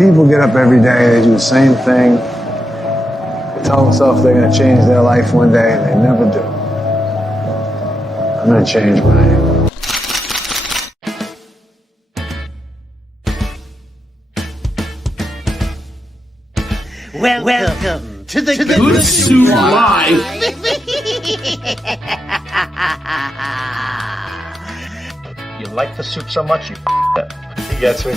People get up every day, they do the same thing, they tell themselves they're going to change their life one day, and they never do. I'm going to change mine. Welcome to the Good Soup Live. You like the soup so much, you it. He gets me.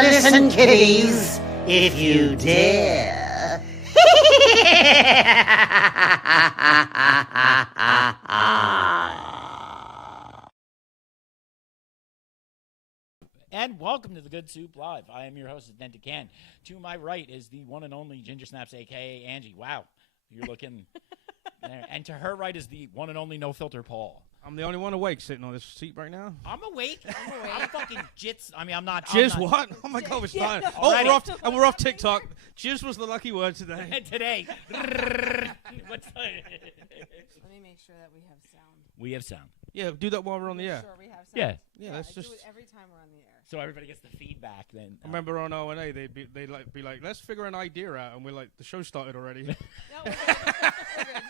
Listen, kiddies, if you dare. And welcome to the Good Soup Live. I am your host, DENTED. To my right is the one and only Ginger Snaps, a.k.a. Angie. Wow, you're looking there. And to her right is the one and only No Filter Paul. I'm the only one awake sitting on this seat right now. I'm awake. I'm fucking jits. I mean, I'm not. Jizz I'm not, what? Oh my God, we're starting. Yeah. Oh, we're off TikTok. Jizz was the lucky word today. Today. What's Let me make sure that we have sound. We have sound. Yeah, do that while we're on the air. Sure, we have sound. Yeah. Yeah, let's I just. do it every time we're on the air. So everybody gets the feedback then. I remember on O&A, they'd be like, let's figure an idea out, and we're like, the show started already. No, we're good.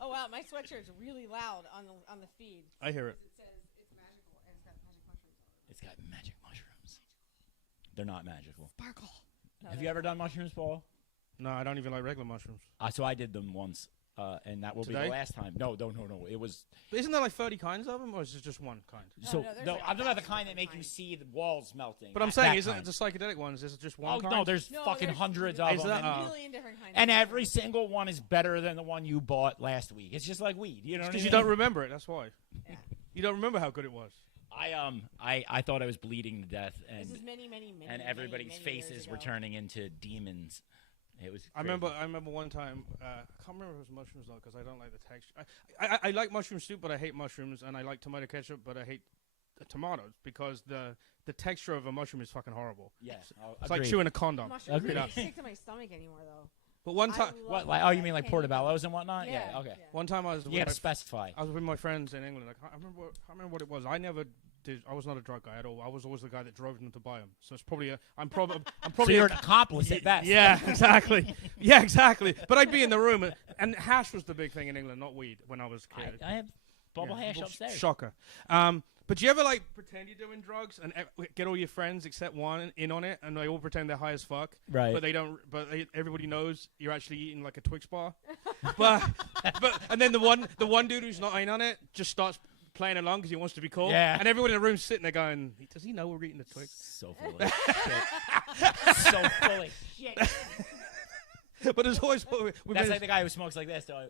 Oh wow, my sweatshirt's really loud on the feed. I hear it. It says it's magical and it's got magic mushrooms. It's got magic mushrooms. They're not magical. Sparkle. No, Have you ever done mushrooms, Paul? No, I don't even like regular mushrooms. So I did them once, and that will be Today? the last time. No. It was. But isn't there like 30 kinds of them, or is it just one kind? So there's no, like I'm talking about the 1,000 kind that make you kinds. see the walls melting. But I'm That saying, isn't kind. it the psychedelic ones? Is it just one Oh kind? no, there's No, fucking there's hundreds really- of Is them. that- a Oh. million different kinds. And of every mushrooms. single one is better than the one you bought last week. It's just like weed, you know what I Because mean? you don't remember it, that's why. Yeah. You don't remember how good it was. I thought I was bleeding to death, This and is many, everybody's many faces years were ago. turning into demons. It was. I remember one time. I can't remember if it was mushrooms though, because I don't like the texture. I like mushroom soup, but I hate mushrooms, and I like tomato ketchup, but I hate tomatoes because the texture of a mushroom is fucking horrible. Yeah, It's like chewing a condom. Mushrooms Agreed. don't stick to my stomach anymore though. But one time, What? Like, oh, you mean like portobellos and whatnot? Yeah. Okay. one time I was You gotta specify. I was with my friends in England. I can't remember what it was. I never did. I was not a drug guy at all. I was always the guy that drove them to buy them. So it's probably I'm probably So you're an accomplice at best. Yeah, exactly. Yeah, exactly. But I'd be in the room, and hash was the big thing in England, not weed, when I was a kid. I have bubble hash well, upstairs. Shocker. But do you ever like pretend you're doing drugs and get all your friends except one in on it, and they all pretend they're high as fuck? Right. But they don't. But everybody knows you're actually eating like a Twix bar. but and then the one dude who's not in on it just starts playing along because he wants to be cool. Yeah. And everyone in the room's sitting there going, "Does he know we're eating a Twix?" So full of shit. So full of shit. But there's always That's like the guy who smokes like this. Though.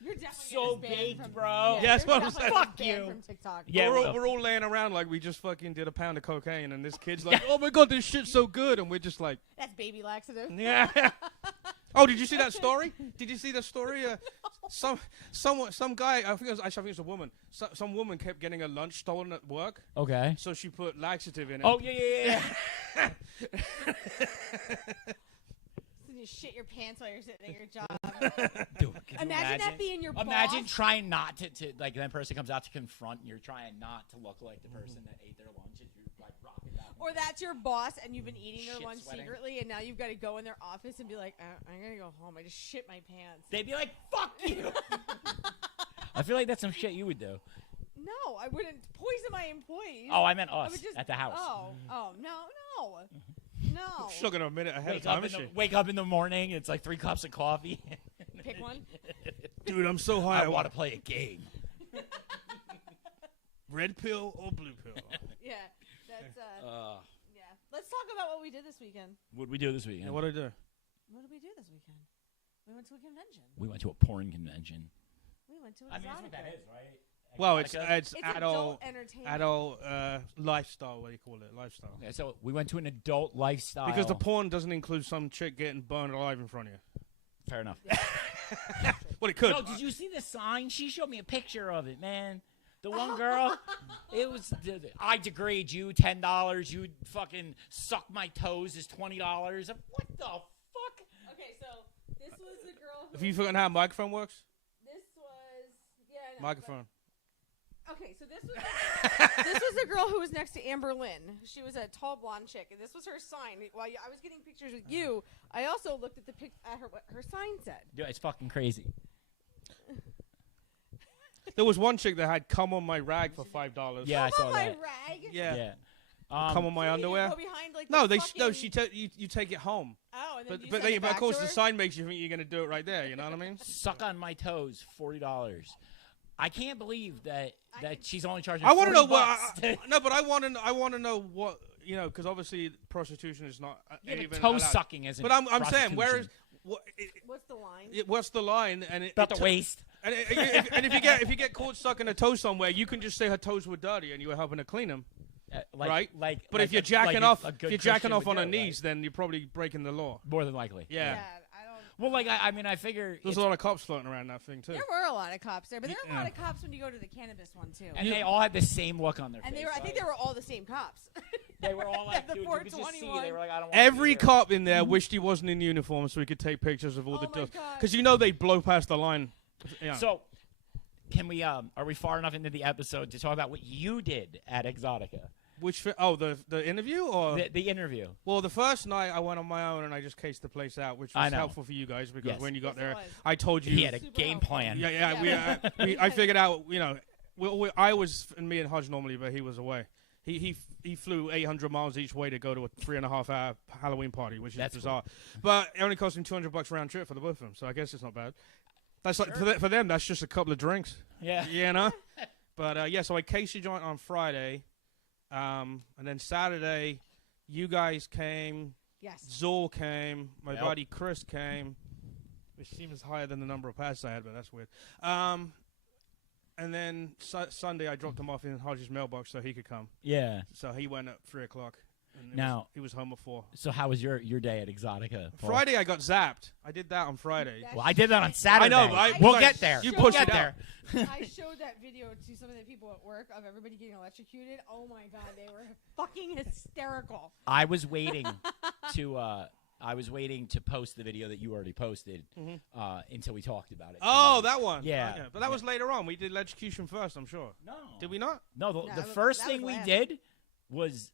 You're definitely So getting us banned baked, from, bro. Yeah, Yeah, that's you're what I'm definitely saying. Fuck banned you. From TikTok. Yeah, we're all laying around like we just fucking did a pound of cocaine, and this kid's like, "Oh my god, this shit's so good," and we're just like, That's baby laxative. "Yeah." Oh, did you see that story? Did you see the story? Some guy, I think it was a woman. Some woman kept getting her lunch stolen at work, Okay. so she put laxative in it. Oh yeah. You shit your pants while you're sitting at your job. Dude, can you Imagine that being your Imagine boss. trying not to like that person comes out to confront and you're trying not to look like the person that ate their lunch and you're like rocking down. Or Or that's your boss, and you've been eating their Shit lunch sweating. secretly, and now you've got to go in their office and be like, I'm going to go home. I just shit my pants. They'd be like, "Fuck you." I feel like that's some shit you would do. No, I wouldn't poison my employees. Oh, I meant I us would just, at the house. Oh, no. She's looking a minute ahead of time, is she? Wake up in the morning. It's like 3 cups of coffee. Pick one. Dude, I'm so high. I want to play a game. Red pill or blue pill? Yeah, that's yeah. Let's talk about what we did this weekend. What'd we do this weekend? Yeah, what'd I do? What did we do this weekend? We went to a convention. We went to a porn convention. We went to I mean, that's what Exotica. that is, right? Well, it's It's adult adult entertainment. lifestyle. What do you call it? Lifestyle. Okay, so we went to an adult lifestyle. Because the porn doesn't include some chick getting burned alive in front of you. Fair enough. Well, it could. No, did you see the sign? She showed me a picture of it, man. The one girl, it was, I degrade you, $10. You fucking suck my toes is $20. What the fuck? Okay, so this was the girl. Have you forgotten how a microphone works? This was I know, Microphone. Okay, so this was the girl who was next to Amber Lynn. She was a tall blonde chick, and this was her sign. While I was getting pictures with you, I also looked at what her sign said. Dude, it's fucking crazy. There was one chick that had "come on my rag" for $5. Yeah, I saw my that. rag. Yeah. Yeah. Come on my So you underwear. go behind, like, No, the she fucking- you take it home. Oh, and then But you but, send they, it but of back course to the her? sign makes you think you're gonna do it right there. You know what I mean? Suck on my toes, $40. I can't believe that she's only charging. I want to know $40 what. No, but I want to know what because obviously prostitution is not Yeah, but even toe allowed. sucking isn't. But I'm saying where is prostitution. What's the line? what's the line? And About the waist. And, if you get caught sucking a toe somewhere, you can just say her toes were dirty and you were helping her clean them. Right? But if you're jacking off, on her knees, then you're probably breaking the law. More than likely. Yeah. I don't. Well, like I mean, I figure There's a lot of cops floating around that thing too. There were a lot of cops there, but there were a lot Yeah. of cops when you go to the cannabis one too. and they all had the same look on their And face. they were, I think they were all the same cops. They were all like, The dude, you could just see. 421. They were like, I don't want Every to be here. cop in there wished he wasn't in uniform so he could take pictures of all Oh the my dust. God. Because you know they blow past the line. Yeah. So, can we? Are we far enough into the episode to talk about what you did at Exotica? The interview or The interview. well, the first night I went on my own and I just cased the place out, which I was know. helpful for you guys because Yes. when you got Yes, it there, was. I told you. He had a Super game helpful. plan. Yeah. I figured out. I was and me and Hodge normally, but he was away. He flew 800 miles each way to go to a 3.5-hour Halloween party, which is That's bizarre. But it only cost him $200 round trip for the both of them, so I guess it's not bad. That's like for them. That's just a couple of drinks. Yeah. You know. But so I cased your joint on Friday, and then Saturday, you guys came. Yes. Zool came. My Yep. buddy Chris came, which seems higher than the number of passes I had, but that's weird. And then Sunday I dropped him off in Hodge's mailbox so he could come. Yeah. So he went at 3 o'clock. And he was home at 4. So how was your day at Exotica? Paul? Friday I got zapped. I did that on Friday. Well, I did that on Saturday. I know, but we'll you get guys- there. you We'll pushed get it there. I showed that video to some of the people at work of everybody getting electrocuted. Oh my god, they were fucking hysterical. I was waiting to post the video that you already posted until we talked about it. Oh, that one. Yeah. Okay. But that was later on. We did electrocution first, I'm sure. No. Did we not? No, the that first was thing we last. did was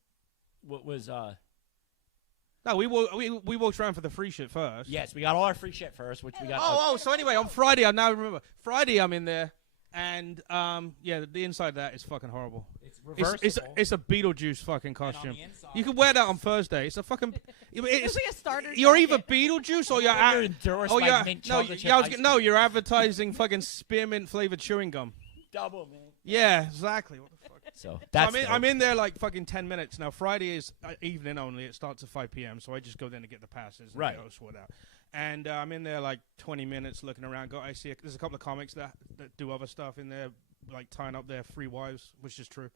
No, we walked around for the free shit first. yes, we got all our free shit first, which we got. So anyway, on Friday, I now remember. Friday, I'm in there, and the inside of that is fucking horrible. It's reversible. It's a Beetlejuice fucking costume. the inside- You could wear that on Thursday. It's a fucking. It's like a starter. You're jacket. either Beetlejuice or you're. You're endorsed by mint chocolate chip ice cream. You're advertising fucking spearmint flavored chewing gum. double, man. Yeah, exactly. What the fuck? So that's I'm in there like fucking 10 minutes now. Friday is evening only. It starts at 5 p.m. So I just go there to get the passes and Right. get it sorted out. And I'm in there like 20 minutes looking around. There's a couple of comics that do other stuff in there, like tying up their free wives, which is true.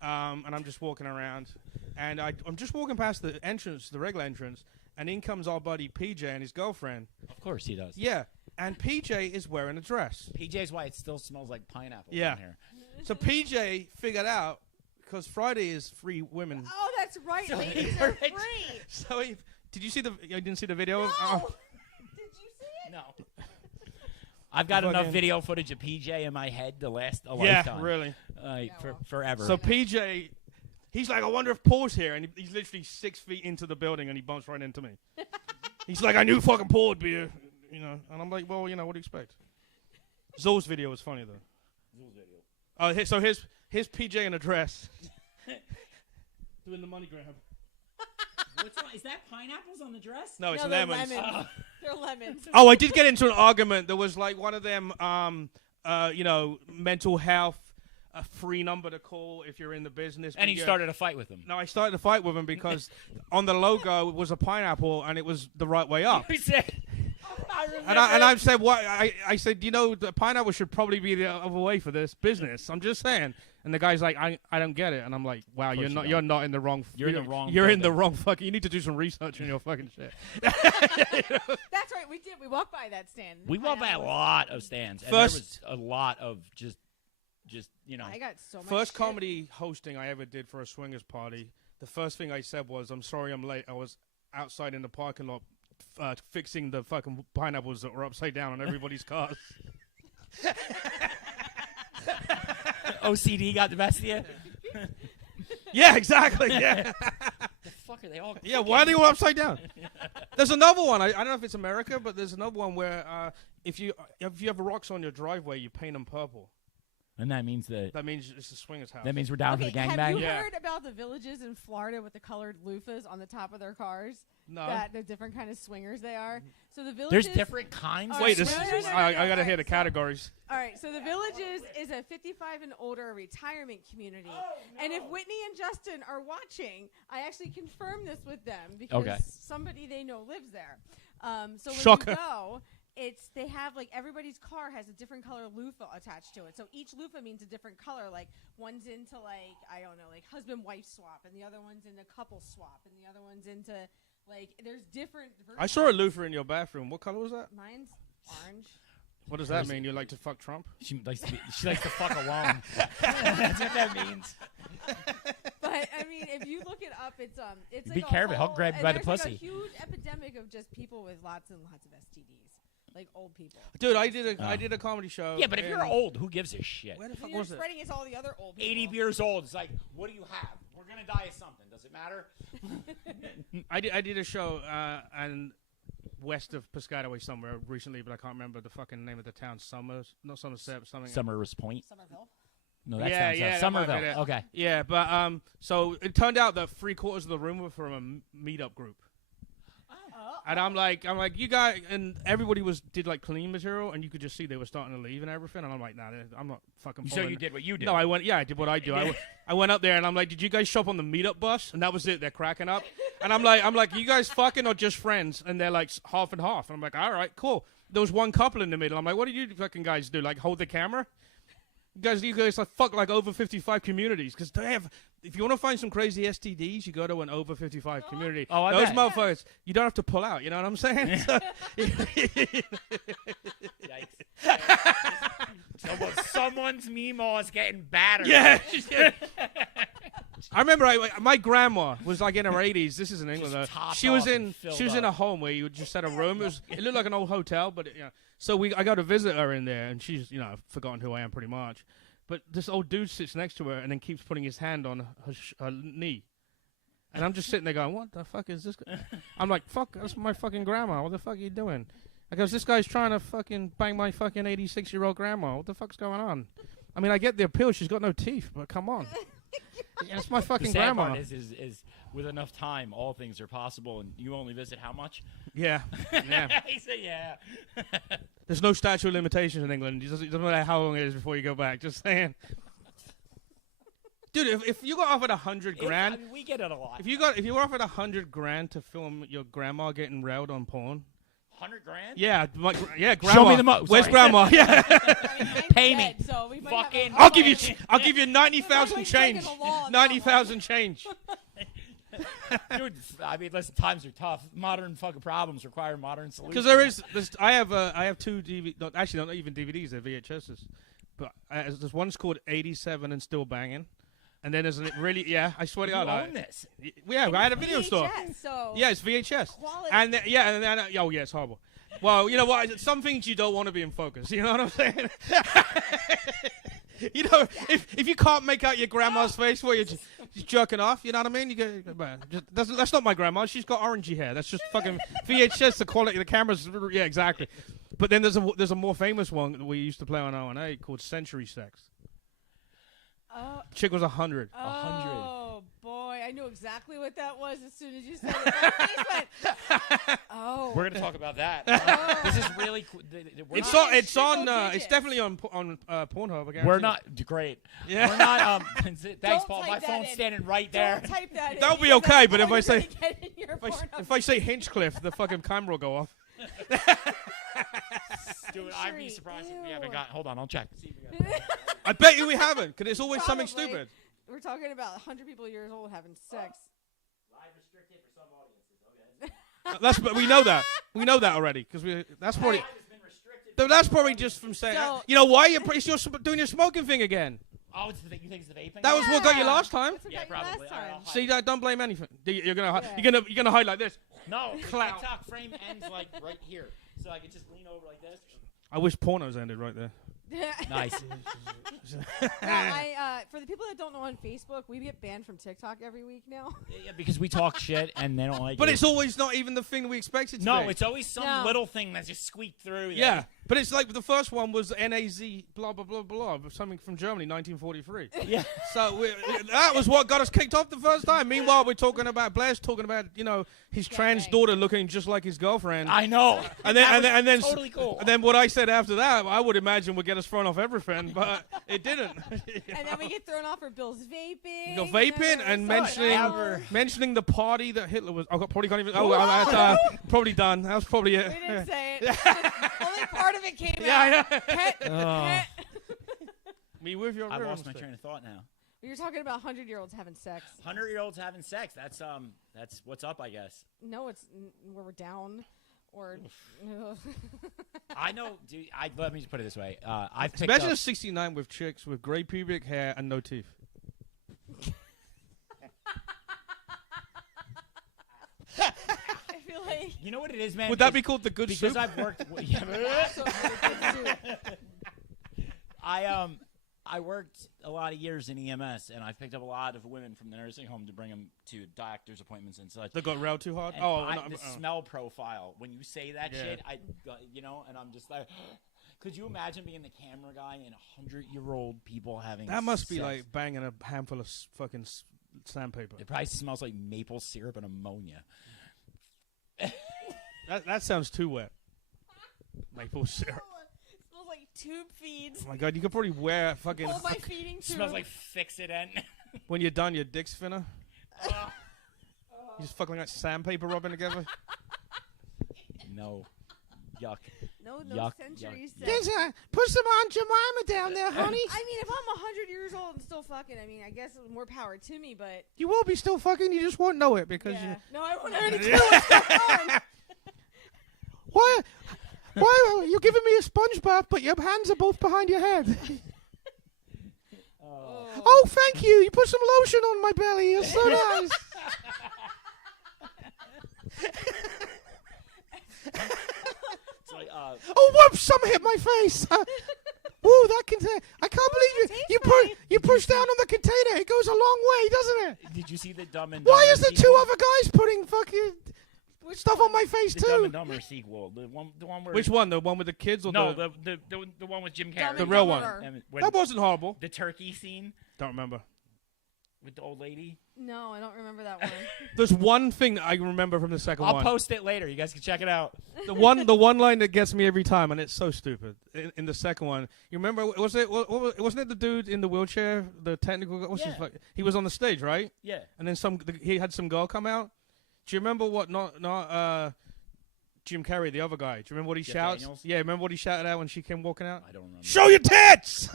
And I'm just walking around, and I'm just walking past the entrance, the regular entrance, and in comes our buddy PJ and his girlfriend. Of course he does. Yeah, and PJ is wearing a dress. PJ's why it still smells like pineapple Yeah. in here. So PJ figured out because Friday is free women. Oh, that's right. So Ladies you're are rich. free. So did you see the? You didn't see the video? No. Oh. Did you see it? No. I've got enough Fucking- video footage of PJ in my head to last a Yeah, lifetime. really. Yeah, well. Forever. So PJ, He's like, I wonder if Paul's here, and he's literally 6 feet into the building, and he bumps right into me. He's like, I knew fucking Paul would be here, you know. And I'm like, well, what do you expect? Zoe's video was funny though. Zoe's video. So here's PJ in a dress, doing the money grab. Is that pineapples on the dress? No, it's they're lemons. They're lemons. Oh, I did get into an argument. There was like one of them, mental health, a free number to call if you're in the business. And you started a fight with him. No, I started a fight with him because on the logo it was a pineapple and it was the right way up. He said, and I said, what? I said, the pineapple should probably be the other way for this business. I'm just saying. And the guy's like, I don't get it. And I'm like, wow, you're not in the wrong. You're in the wrong. You're in the wrong fucking. You need to do some research on your fucking shit. That's right. We did. We walked by that stand. We walked by a lot of stands. And First, there was a lot of just I got so much. First shit. comedy hosting I ever did for a swingers party. The first thing I said was, I'm sorry I'm late. I was outside in the parking lot fixing the fucking pineapples that were upside down on everybody's cars. OCD got the best of you? Yeah, exactly. Yeah. The fuck are they all? Yeah, why are they all upside down? There's another one. I don't know if it's America, but there's another one where if you have rocks on your driveway, you paint them purple. And that means it's a swingers house. That means we're down for the gangbang. Have you heard about the villages in Florida with the colored loofahs on the top of their cars? No. That the different kind of swingers they are. So the villages. There's different kinds. Wait, of I gotta hear the categories. All right, so the Villages is a 55 and older retirement community. And if Whitney and Justin are watching, I actually confirmed this with them because somebody they know lives there. So when Shocker. you go, they have like everybody's car has a different color loofah attached to it. So each loofah means a different color. Like one's into like, I don't know, like husband-wife swap, and the other one's into couple swap, and the other one's into like, there's different versions. I saw a loofah in your bathroom. What color was that? Mine's orange. What does that mean? You like to fuck Trump? She likes to fuck alone. That's what that means. But I mean, if you look it up, it's like be careful. He'll grab you by the there's pussy. Like a huge epidemic of just people with lots and lots of STDs, like old people. Dude, I did a comedy show. Yeah, but if you're old, who gives a shit? Where the fuck You're was it? spreading it to all the other old people. 80 years old. It's like, what do you have? We're gonna die of something. Does it matter? I did a show and west of Piscataway somewhere recently, but I can't remember the fucking name of the town. Not Somerset, something. Summers Point. Somerville. No, that's not Somerville. Right, Okay. Yeah, but so it turned out that 3/4 of the room were from a meetup group. And I'm like, you guys, and everybody did like clean material, and you could just see they were starting to leave and everything. And I'm like, nah, I'm not fucking. So you did what you did. No, I did what I do. I went up there and I'm like, did you guys shop on the meetup bus? And that was it. They're cracking up, and I'm like, you guys fucking or just friends? And they're like half and half. And I'm like, all right, cool. There was one couple in the middle. I'm like, what do you fucking guys do? Like hold the camera? You guys like fuck like over 55 communities because they have. If you want to find some crazy STDs, you go to an over 55 community. Oh, those bet. motherfuckers, you don't have to pull out. You know what I'm saying? So, Someone's Meemaw is getting battered. yeah. I remember my grandma was like in her 80s. This is in England though. She was in a home where you just had a room. It looked like an old hotel, but so I got to visit her in there, and she's forgotten who I am pretty much. But this old dude sits next to her and then keeps putting his hand on her knee. And I'm just sitting there going, what the fuck is this? I'm like, fuck, that's my fucking grandma. What the fuck are you doing? I goes, this guy's trying to fucking bang my fucking 86-year-old grandma. What the fuck's going on? I mean, I get the appeal. She's got no teeth, but come on. Yeah, it's my fucking the sad grandma. Part is with enough time, all things are possible, and you only visit how much? Yeah. He said, yeah. There's no statute of limitations in England. It doesn't matter how long it is before you go back. Just saying. Dude, if you got offered $100 grand, I mean, we get it a lot. if you were offered $100 grand to film your grandma getting railed on porn, $100 grand? yeah, grandma. Show me the Where's grandma? Yeah, Pay me. So we might Fucking. I'll give you 90,000 change. 90,000 change. Dude, I mean, listen, times are tough. Modern fucking problems require modern solutions. Because I have two DVDs. Actually, not even DVDs. They're VHSs. But there's one's called 87 and Still Banging. And then there's a I swear to God. You own this. Yeah, I had a video store. So Yeah, it's VHS. Quality. And then, it's horrible. Well, you know what? Some things you don't want to be in focus. You know what I'm saying? if you can't make out your grandma's face, well, She's jerking off. You know what I mean? You go, man, that's not my grandma. She's got orangey hair. That's just fucking VHS. The quality of the cameras. Yeah, exactly. But then there's a more famous one that we used to play on O&A called Century Sex. Chick was 100. Oh boy, I knew exactly what that was as soon as you said it. My face went, oh. We're gonna talk about that. This is really cool. It's definitely on Pornhub again. We're not great. Yeah. We're not. Thanks, Don't Paul. type My that phone's in. standing right there. Don't type that in. That'll be because okay, that's but if all I you're say- gonna get in your If I say Hinchcliffe, the fucking camera will go off. Dude, I'd be surprised if we haven't got. Hold on, I'll check. See if we got I bet you we haven't, because it's always something Probably. stupid. We're talking about 100 people years old having sex. live restricted for some audiences. Okay. But we know that. We know that already, because that's probably. Live has been restricted. Though that's probably just from saying. So- You know why? You're doing your smoking thing again. Oh, it's you think it's the vaping? That was what got you last time. That's what Yeah, got you probably. last All right, time. I'll See, don't blame anything. You're gonna Yeah. you're gonna hide like this. No, Clout. TikTok frame ends like right here, so I could just lean over like this. I wish pornos ended right there. Nice. No, for the people that don't know on Facebook, we get banned from TikTok every week now. Yeah, because we talk shit and they don't like But it. it's always not even the thing that we expected to No, be. it's always some No. little thing that just squeaked through. Yeah, but it's like the first one was NAZ blah blah blah blah, something from Germany, 1943. Yeah. So that was what got us kicked off the first time. Meanwhile, we're talking about Blair's talking about his trans daughter looking just like his girlfriend. I know. And then totally cool. And then what I said after that, I would imagine would get us thrown off everything, but it didn't. And then we get thrown off for Bill's vaping. You go vaping and mentioning the party that Hitler was. I probably can't even. Oh, probably done. That was probably it. We didn't say it. Only part of it came Yeah, out. I Me with your. I ribbon lost my stick. train of thought now. We were talking about 100-year-olds having sex. 100-year-olds having sex. That's what's up, I guess. No, it's where we're down. Or I know, dude. Let me just put it this way. I've picked Imagine up. a 69 with chicks with gray pubic hair and no teeth. I feel like You know what it is, man? Would that be called the good because soup? I've worked. I worked a lot of years in EMS, and I've picked up a lot of women from the nursing home to bring them to doctor's appointments and such. They got railed too hard. And the smell profile when you say that shit, and I'm just like, could you imagine being the camera guy and 100-year-old people having? That must be sex? like banging a handful of fucking sandpaper. It probably smells like maple syrup and ammonia. That sounds too wet. Maple syrup. it smells like tube feeds. Oh my god, you could probably wear fucking. Hold my feeding tube. Smells like Fix-It-Ent. When you're done, your dick's thinner. You just fucking like sandpaper rubbing together. No, yuck. No Yuck, century yuck, sex. Put some on Jemima down there, honey. I mean, if I'm 100 years old and still fucking, I mean, I guess more power to me, but You will be still fucking. You just won't know it because yeah. you. No, I won't have any clue what's going on. Why are you giving me a sponge bath, but your hands are both behind your head? Oh, thank you. You put some lotion on my belly. It's so nice. It's like, Oh, whoops! Something hit my face. Ooh, that container! I can't believe you push down on the container. It goes a long way, doesn't it? did you see the Dumb and Why Dumber is the sequel? two other guys putting fucking stuff on my face The Dumb too? and Dumber sequel, the one where Which one? The one with the kids or no, the the one with Jim Dumb Carrey, the and real one? Dumberer. And when That wasn't horrible. the turkey scene Don't remember. with the old lady. No, I don't remember that one. There's one thing that I remember from the 2nd I'll one. post it later. You guys can check it out. The one line that gets me every time, and it's so stupid. In the 2nd one, you remember? Wasn't it the dude in the wheelchair? The technical guy. Yeah. He was on the stage, right? Yeah. And then he had some girl come out. Do you remember what? Not Jim Carrey, the other guy. Do you remember what he Jeff shouts? Daniels? Yeah, remember what he shouted out when she came walking out? I don't remember. Show your tits!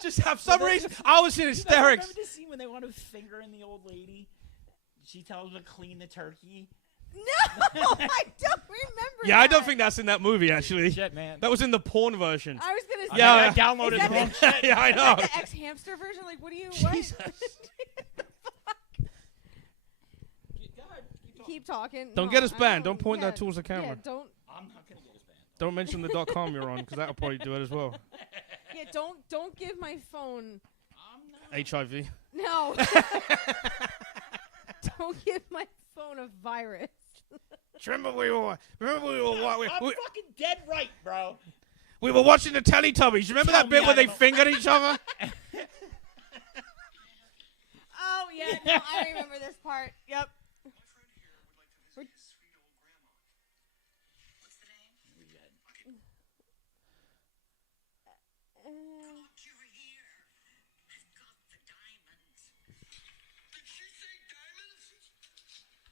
Just have some reason. I was in hysterics. Remember the scene when they want to finger in the old lady? She tells them to clean the turkey. No, I don't remember. Yeah, I don't that. think that's in that movie, actually. Shit, man. That was in the porn version. I was gonna say. Yeah, I yeah. downloaded Is that the wrong the- shit. Yeah, I Is know. that the ex-hamster version? Like, what do you? What? Jesus. Keep talking. Don't No, get us I banned. know. Don't point Yeah, that towards the camera. Yeah, don't. I'm not gonna get us banned. Don't mention the .com you're on, because that'll probably do it as well. Yeah, don't give my phone. HIV. No. Don't give my phone a virus. Remember we were I'm fucking dead right, bro. we were watching the Teletubbies. Remember Tell that me bit where I they don't- fingered each other? Oh, yeah. No, I remember this part. Yep.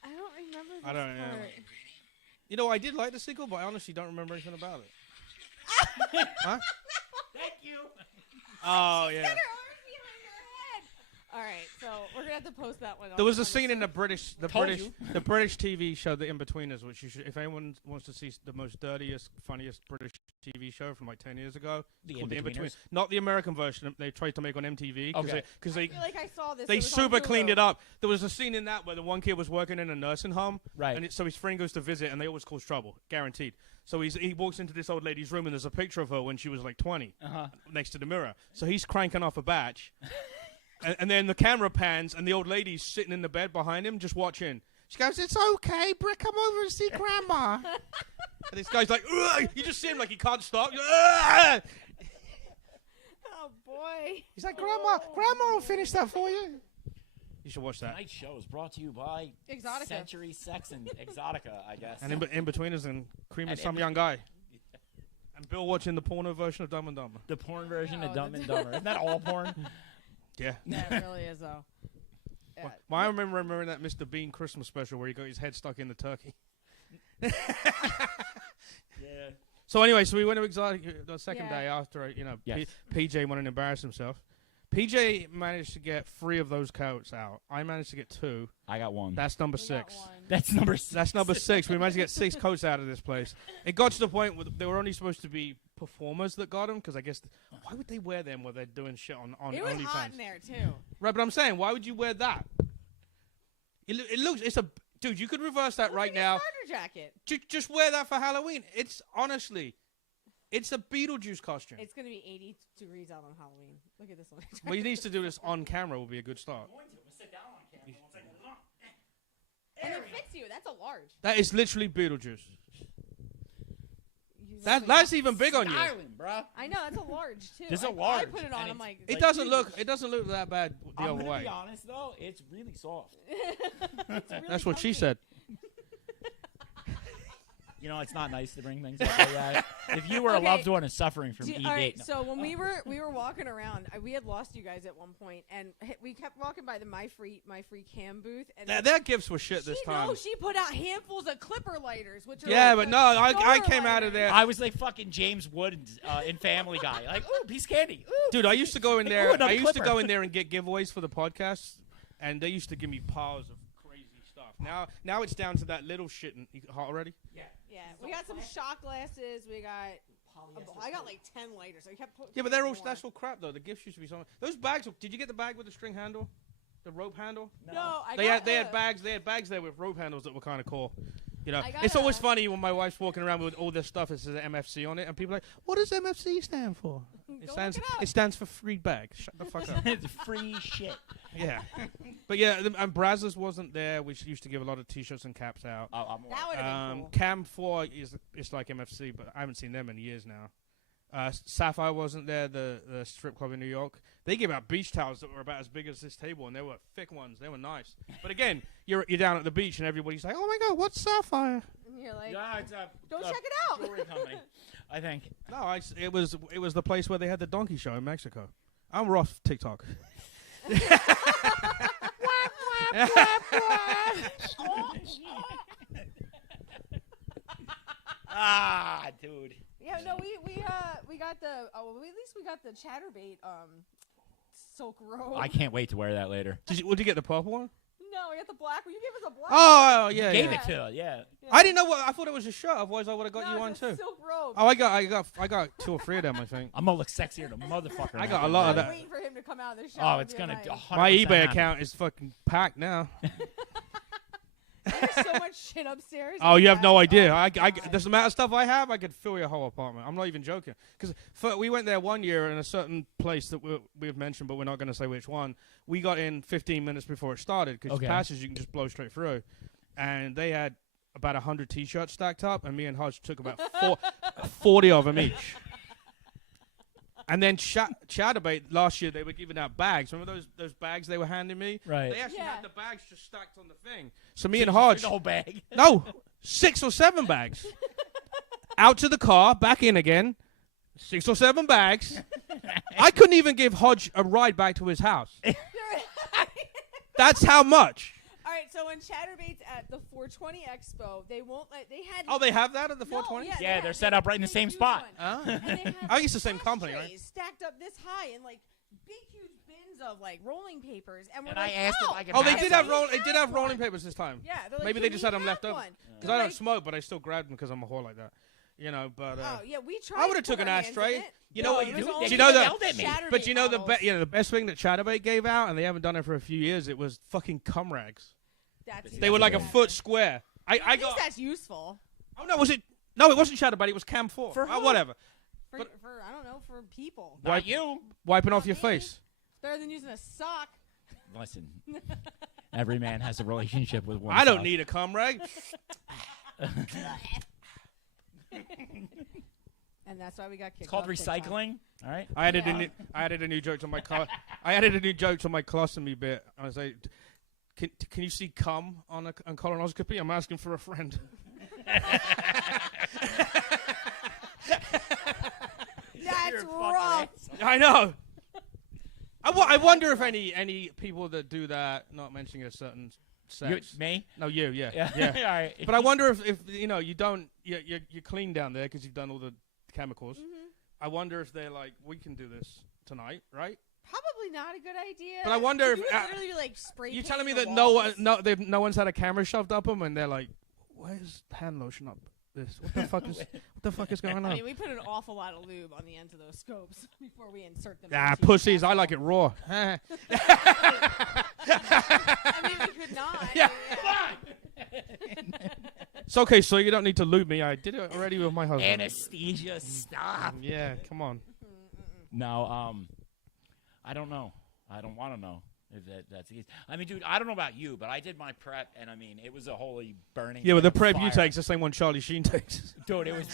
I don't remember this I don't know. part. You know, I did like the sequel, but I honestly don't remember anything about it. Huh? Thank you. Oh yeah. Her arms behind her head. All right, so we're gonna have to post that one. There was a on scene in the Told you. British TV show, The In-Betweeners, which you should, if anyone wants to see the most dirtiest, funniest British TV show from like 10 years ago, The it's called In-Betweeners? Not the American version they tried to make on MTV Okay. because I feel like I saw this. they It was on super cleaned Hulu. it up. There was a scene in that where the one kid was working in a nursing home, Right. and so his friend goes to visit, and they always cause trouble, guaranteed. So he walks into this old lady's room, and there's a picture of her when she was like 20 next to the mirror. So he's cranking off a batch. And then the camera pans, and the old lady's sitting in the bed behind him, just watching. She goes, "It's okay, Brick, come over and see Grandma." And this guy's like, "Ugh!" You just see him like he can't stop. "Ugh!" Oh boy. He's like, Grandma will finish that for you. You should watch that. Tonight's show is brought to you by Exotica. Century Sex and Exotica, I guess. And in between us and creaming And some young guy. And Bill watching the porno version of Dumb and Dumber. the porn version No, of Dumb the- and Dumber. Isn't that all porn? Yeah. Yeah, it really is though. Yeah. Well, I remember that Mr. Bean Christmas special where he got his head stuck in the turkey. Yeah. So anyway, so we went to Exotica the second Yeah. day after, Yes. PJ wanted to embarrass himself. PJ managed to get 3 of those coats out. I managed to get 2. I got one. That's number We got 6. one. That's number 6. That's number 6. We managed to get 6 coats out of this place. It got to the point where they were only supposed to be performers that got them, because I guess why would they wear them while they're doing shit on It was hot OnlyFans? in there too. Right, but I'm saying, why would you wear that? It looks. It's a dude. You could reverse that Look right at his now. starter jacket. Just wear that for Halloween. It's honestly, it's a Beetlejuice costume. It's gonna be 80 degrees out on Halloween. Look at this one. Well, he needs to do this on camera. Will be a good start. And it fits you. That's a large. That is literally Beetlejuice. You That's even big on you. Styling, bro. I know that's a large too. This is a I large, put it on. and I'm like, It Like doesn't Beetlejuice. look. It doesn't look that bad the I'm other gonna way. be honest though, it's really soft. it's really That's what she comfy. said. You know, it's not nice to bring things up like that. If you were a Okay. loved one and suffering from Do- ED, all right, no. so when we were walking around, we had lost you guys at one point, and we kept walking by the my free cam booth, and Their gifts were shit this she time. knows she put out handfuls of clipper lighters, which are Yeah, like but the no, I store came out lighters. of there. I was like fucking James Wood in Family Guy. Like, ooh, piece of candy. Ooh, Dude, I used to go in Like, there. ooh, another I used to clipper. go in there and get giveaways for the podcast, and they used to give me piles of crazy stuff. Now it's down to that little shit. And hot already? Yeah, we got some shot glasses. We got. I got like 10 lighters. I kept putting. Yeah, but they're all more. that's all crap though. The gifts used to be something. Those bags. Did you get the bag with the string handle, the rope handle? No, I They got had bags. They had bags there with rope handles that were kind of cool. You know, I got it's always a- funny when my wife's walking around with all this stuff that says MFC on it, and people are like, "What does MFC stand for?" Go stands. look it up. It stands for free bag. Shut the fuck up. it's free shit. Yeah, but yeah, and Brazzers wasn't there. We used to give a lot of T-shirts and caps out. I'm That would have been cool. Cam 4 is like MFC, but I haven't seen them in years now. Sapphire wasn't there, the strip club in New York. They gave out beach towels that were about as big as this table, and they were thick ones. They were nice. But again, you're down at the beach, and everybody's like, "Oh my god, what's Sapphire?" And you're like, Yeah, it's a, go a check it out. jewelry company, I think. No, it was the place where they had the donkey show in Mexico. I'm off TikTok. Ah, dude. Yeah, no, we got the at least we got the chatterbait silk robe. I can't wait to wear that later. Did you get the purple one? No, we got the black one. You gave us a black. Oh yeah, Gave yeah. it to her, yeah. Yeah. I didn't know what. I thought it was a shirt. Otherwise, I would have got No, you one it's a too. silk robe. Oh, I got 2 or 3 of them. I think. I'm gonna look sexier than a motherfucker. I now. got a lot of I'm that. waiting for him to come out of the shower. Oh, it's gonna 100% My eBay happen. account is fucking packed now. There's so much shit upstairs. Oh, you have no idea. Oh, There's the amount of stuff I have, I could fill your whole apartment. I'm not even joking. Because we went there one year in a certain place that we've mentioned, but we're not going to say which one. We got in 15 minutes before it started because passes you can just blow straight through. And they had about 100 T-shirts stacked up, and me and Hodge took about 40 of them each. And then Chatterbait last year, they were giving out bags. Remember those bags they were handing me? Right. They actually had the bags just stacked on the thing. So me and Hodge, the whole bag. no, 6 or 7 bags. Out to the car, back in again. 6 or 7 bags. I couldn't even give Hodge a ride back to his house. That's how much. All right, so when Chatterbait's at the 420 Expo, they won't let. They had. Oh, they have that at the No, 420? Yeah, they're set up right in the same spot. Oh. And they have I think it's the same company, right? ashtrays stacked up this high and like big, huge bins of like rolling papers. And we're And like, I asked if I could Oh, they have did some. have rolling papers this time. Yeah, they're like, Maybe "Can they just we had them have left over. one?" Because They're I don't like, smoke, but I still grabbed them because I'm a whore like that. You know, but Oh yeah, we tried. I would have to took put an our hands in ashtray. it. You know No, what? it was Do only you know the the? yelled at me. Chatterbait But you know bottles. the best thing that Chatterbait gave out, and they haven't done it for a few years. It was fucking cum rags. That's They were like a good. foot square. I At least got. that's useful. Oh no, was it? No, it wasn't Chatterbait. It was Cam 4. For who? Whatever. For But- I don't know, for people. Not you. Wiping off Not your me. face. It's better than using a sock. Listen, every man has a relationship with one. I don't sock. need a cum rag. And that's why we got kicked. It's called off TikTok. recycling. All right. I added a new joke to my colostomy bit. I was like, can you see cum on colonoscopy? I'm asking for a friend. That's You're a fucking rough. asshole. I know. I wonder if any people that do that, not mentioning a certain sex. Me? No, you, yeah. Yeah. All right. But I wonder if you know you don't you're clean down there because you've done all the chemicals. I wonder if they're like, we can do this tonight, right? Probably not a good idea. But I wonder if you would literally be, like spray. you're telling me painting that the walls. no one's had a camera shoved up them and they're like, where's hand lotion up this? What the fuck is going on? I mean, we put an awful lot of lube on the ends of those scopes before we insert them. Ah, into your pussies! I like it raw. I mean, we could not. Yeah. Yeah. It's okay, so you don't need to lube me. I did it already with my husband. Anesthesia. Stop. Yeah, come on. No. I don't know. I don't want to know if that's the case. I mean, dude, I don't know about you, but I did my prep, and I mean, it was a holy burning. Yeah, but the ring of prep you fire. take's the same one Charlie Sheen takes. Dude, it was.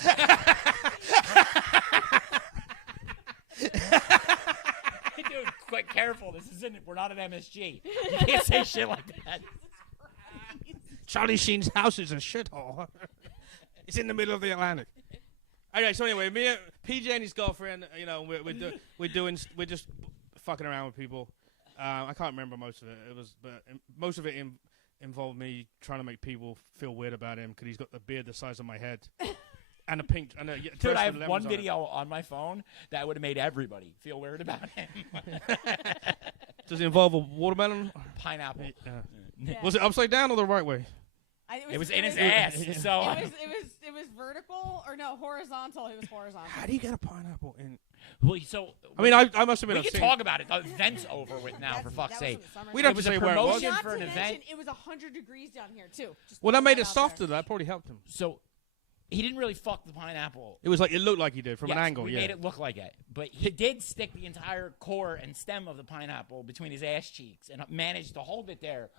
Dude, quite careful. This isn't. We're not an MSG. You can't say shit like that. Charlie Sheen's house is a shithole. It's in the middle of the Atlantic. Okay, so anyway, PJ and his girlfriend, you know, we're just fucking around with people. I can't remember most of it. But most of it involved me trying to make people feel weird about him because he's got the beard the size of my head. And a pink. And a, Dude, I have one video on my phone that would have made everybody feel weird about him. Does it involve a watermelon? Pineapple. Yeah. Was it upside down or the right way? It was in his ass. So It was vertical or no horizontal. It was horizontal. How do you get a pineapple in? well, so I mean, I must admit, we I've can seen. talk about it. The event's over with now, for fuck's sake. We'd have It to was say a where it was. promotion Not for to an mention, event. it was 100 degrees down here too. Just Well, that throwing made it out softer. there. That probably helped him. So he didn't really fuck the pineapple. It was like it looked like he did from an Yes, angle. we Yeah. made it look like it. But he did stick the entire core and stem of the pineapple between his ass cheeks and managed to hold it there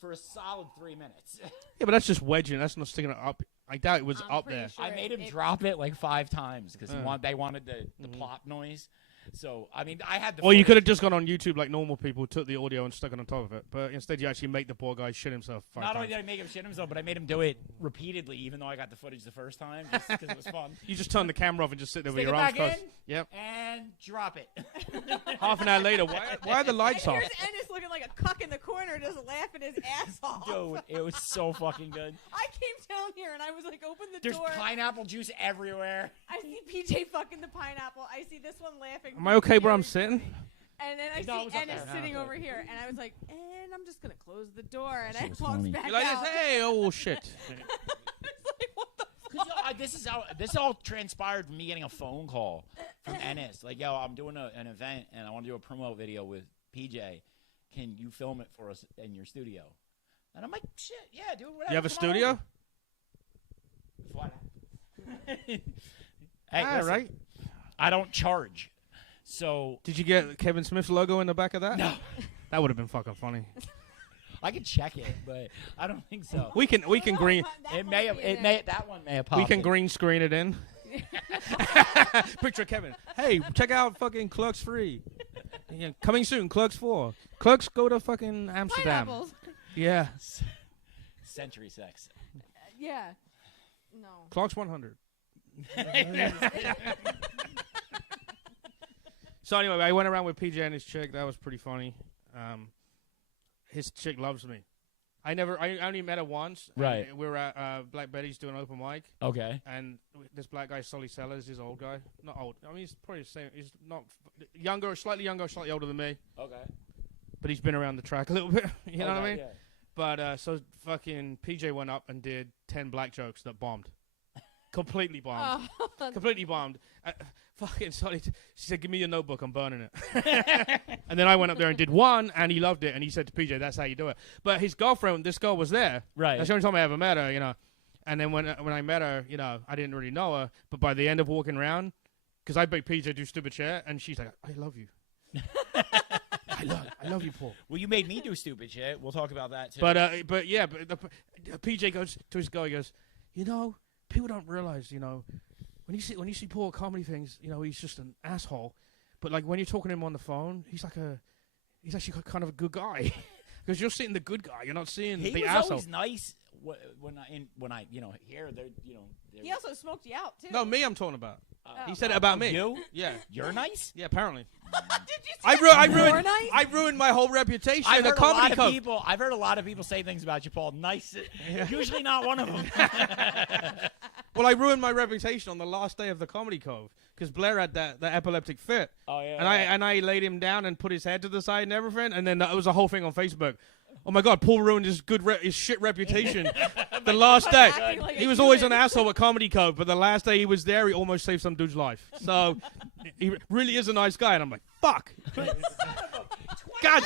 for a solid 3 minutes. Yeah, but that's just wedging. That's not sticking it up. I doubt it was I'm up pretty there. sure I made him it- drop it like 5 times because they wanted the Mm-hmm. plop noise. So, I mean, I had the Or you footage. could have just gone on YouTube like normal people, took the audio and stuck it on top of it. But instead, you actually make the poor guy shit himself 5 Not only times. did I make him shit himself, but I made him do it repeatedly, even though I got the footage the first time, just because it was fun. You just turn the camera off and just sit there with Stick your it arms back crossed. in. Yep. And drop it. Half an hour later, why are the And lights off? here's Ennis looking like a cuck in the corner, just laughing his ass off. Dude, it was so fucking good. I came down here and I was like, open the There's door. pineapple juice everywhere. I see PJ fucking the pineapple. I see this one laughing. Am I okay where I'm sitting? And then I No, it see was up Ennis there. sitting No, over here, and I was like, and I'm just gonna close the door, and That I was walked funny. back You're like out. this, hey, oh shit. It's like, what the Cause, this all transpired from me getting a phone call from Ennis. Like, yo, I'm doing an event and I want to do a promo video with PJ. Can you film it for us in your studio? And I'm like, shit, yeah, dude, whatever. You have a come on studio? over. What? Hey, listen, right. I don't charge. So Did you get Kevin Smith's logo in the back of that? no, That would have been fucking funny. I could check it, but I don't think so. We can green That one may have popped. we can in. green screen it in. Picture of Kevin. Hey, check out fucking Clerks 3. Yeah, coming soon, Clerks 4. Clerks go to fucking Amsterdam. Pineapples. Yeah. Century sex. Yeah. No. Clerks 100. So anyway, I went around with PJ and his chick. That was pretty funny. His chick loves me. I only met her once. Right. We were at Black Betty's doing open mic. Okay. And this black guy, Sully Sellers, is an old guy. Not old. I mean, he's probably the same. He's not younger, slightly older than me. Okay. But he's been around the track a little bit. You know what I mean? Yeah. But so fucking PJ went up and did 10 black jokes that bombed. Completely bombed. Oh. Completely bombed. Fucking Sully, she said, give me your notebook, I'm burning it. And then I went up there and did one, and he loved it, and he said to PJ, that's how you do it. But his girlfriend, this girl was there. Right. That's the only time I ever met her, you know. And then when I met her, you know, I didn't really know her, but by the end of walking around, because I made PJ do stupid shit, and she's like, I love you. I love you, Paul. Well, you made me do stupid shit. We'll talk about that too. But PJ goes to his girl, he goes, you know, people don't realize, you know, when you see Paul at comedy things, you know, he's just an asshole. But like when you're talking to him on the phone, he's actually kind of a good guy. Because you're seeing the good guy, you're not seeing he the was asshole. always nice when I hear they're He also smoked you out too. No, me I'm talking about. Oh. He said it about me. You? Yeah. You're nice. Yeah, apparently. Did you say I ruined my whole reputation I've in the heard comedy club. I've heard a lot of people say things about you, Paul. Nice. Usually not one of them. Well, I ruined my reputation on the last day of the Comedy Cove because Blair had that epileptic fit. Oh yeah. And I laid him down and put his head to the side and everything, and then that was a whole thing on Facebook. Oh my God, Paul ruined his his shit reputation the last day. Like He was always an asshole at Comedy Cove, but the last day he was there, he almost saved some dude's life. So he really is a nice guy, and I'm like, fuck. God,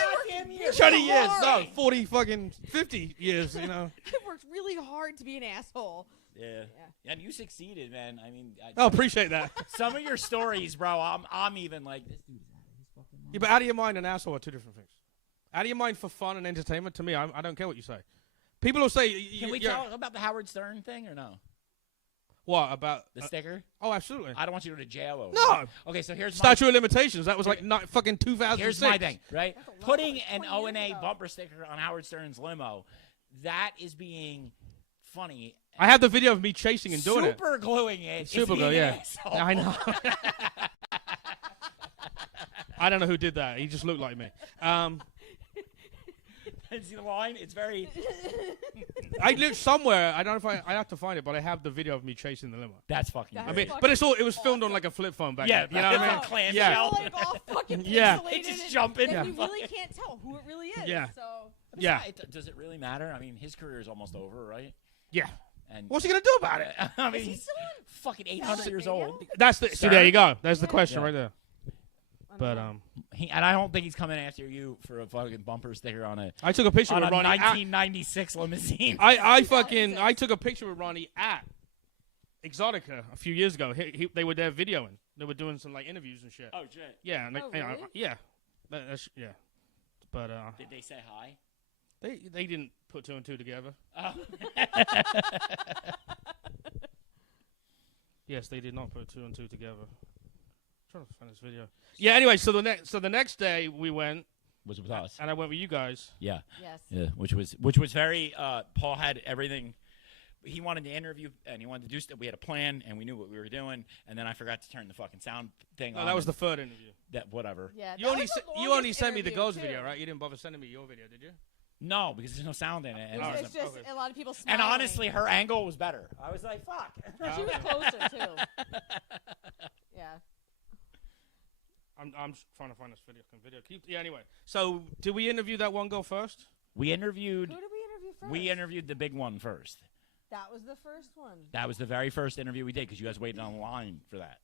20 years, no, 40 fucking 50 years, you know. It worked really hard to be an asshole. Yeah. And you succeeded, man. I mean, Oh, appreciate that. some of your stories, bro. I'm even like this dude's out of his fucking mind. Yeah, but out of your mind and asshole are two different things. Out of your mind for fun and entertainment, to me, I don't care what you say. People will say... Can we talk about the Howard Stern thing or no? What, about... The sticker? Oh, absolutely. I don't want you to go to jail over No. it. Okay, so here's Statute of limitations. That was like fucking 2006. Here's my thing, right? That's a lot. Putting That an was 20 years O&A ago. bumper sticker on Howard Stern's limo, that is being funny. I have the video of me chasing and doing it. Super gluing it. is Super glue, being yeah. an asshole. I know. I don't know who did that. He just looked like me. See the line? It's very... I live somewhere. I don't know if I have to find it, but I have the video of me chasing the limo. That's fucking That's I great. mean, but it was filmed on like a flip phone back Yeah, then. You know what I mean? it's a clam Yeah. shell. Like all fucking Yeah. pixelated It's just and- jumping. And you Yeah. really can't tell who it really is. Yeah. So Yeah. Does it really matter? I mean, his career is almost over, right? Yeah. And What's he gonna do about it? I mean, is he he's still on? fucking 800 years old. That's the. See, there you go. There's the question Yeah. right there. I don't But know. And I don't think he's coming after you for a fucking bumper sticker on a I took a picture on with a Ronnie. 1996 limousine. I took a picture with Ronnie at Exotica a few years ago. They were there videoing. They were doing some like interviews and shit. Oh shit! Yeah, and Oh, you know, really? yeah, yeah. But Did they say hi? they didn't put two and two together. Oh. Yes, they did not put two and two together. I'm trying to find this video. Yeah. Anyway, so the next day we went, Was with us. and I went with you guys. Yeah. Yes. Yeah, which was very. Paul had everything. He wanted to interview, and he wanted to do stuff. We had a plan, and we knew what we were doing. And then I forgot to turn the fucking sound thing on. No, that was the third interview. that whatever. Yeah. You that only was the you only longest sent me the interview, girls' too. video, right? You didn't bother sending me your video, did you? No, because there's no sound in it. And, Alright. It's just Okay. a lot of people smiling. and honestly, her angle was better. I was like, fuck. She was closer too. Yeah. I'm just trying to find this video. Yeah. Anyway, so did we interview that one girl first? We interviewed. Who did we interview first? We interviewed the big one first. That was the first one. That was the very first interview we did because you guys waited on the line for that.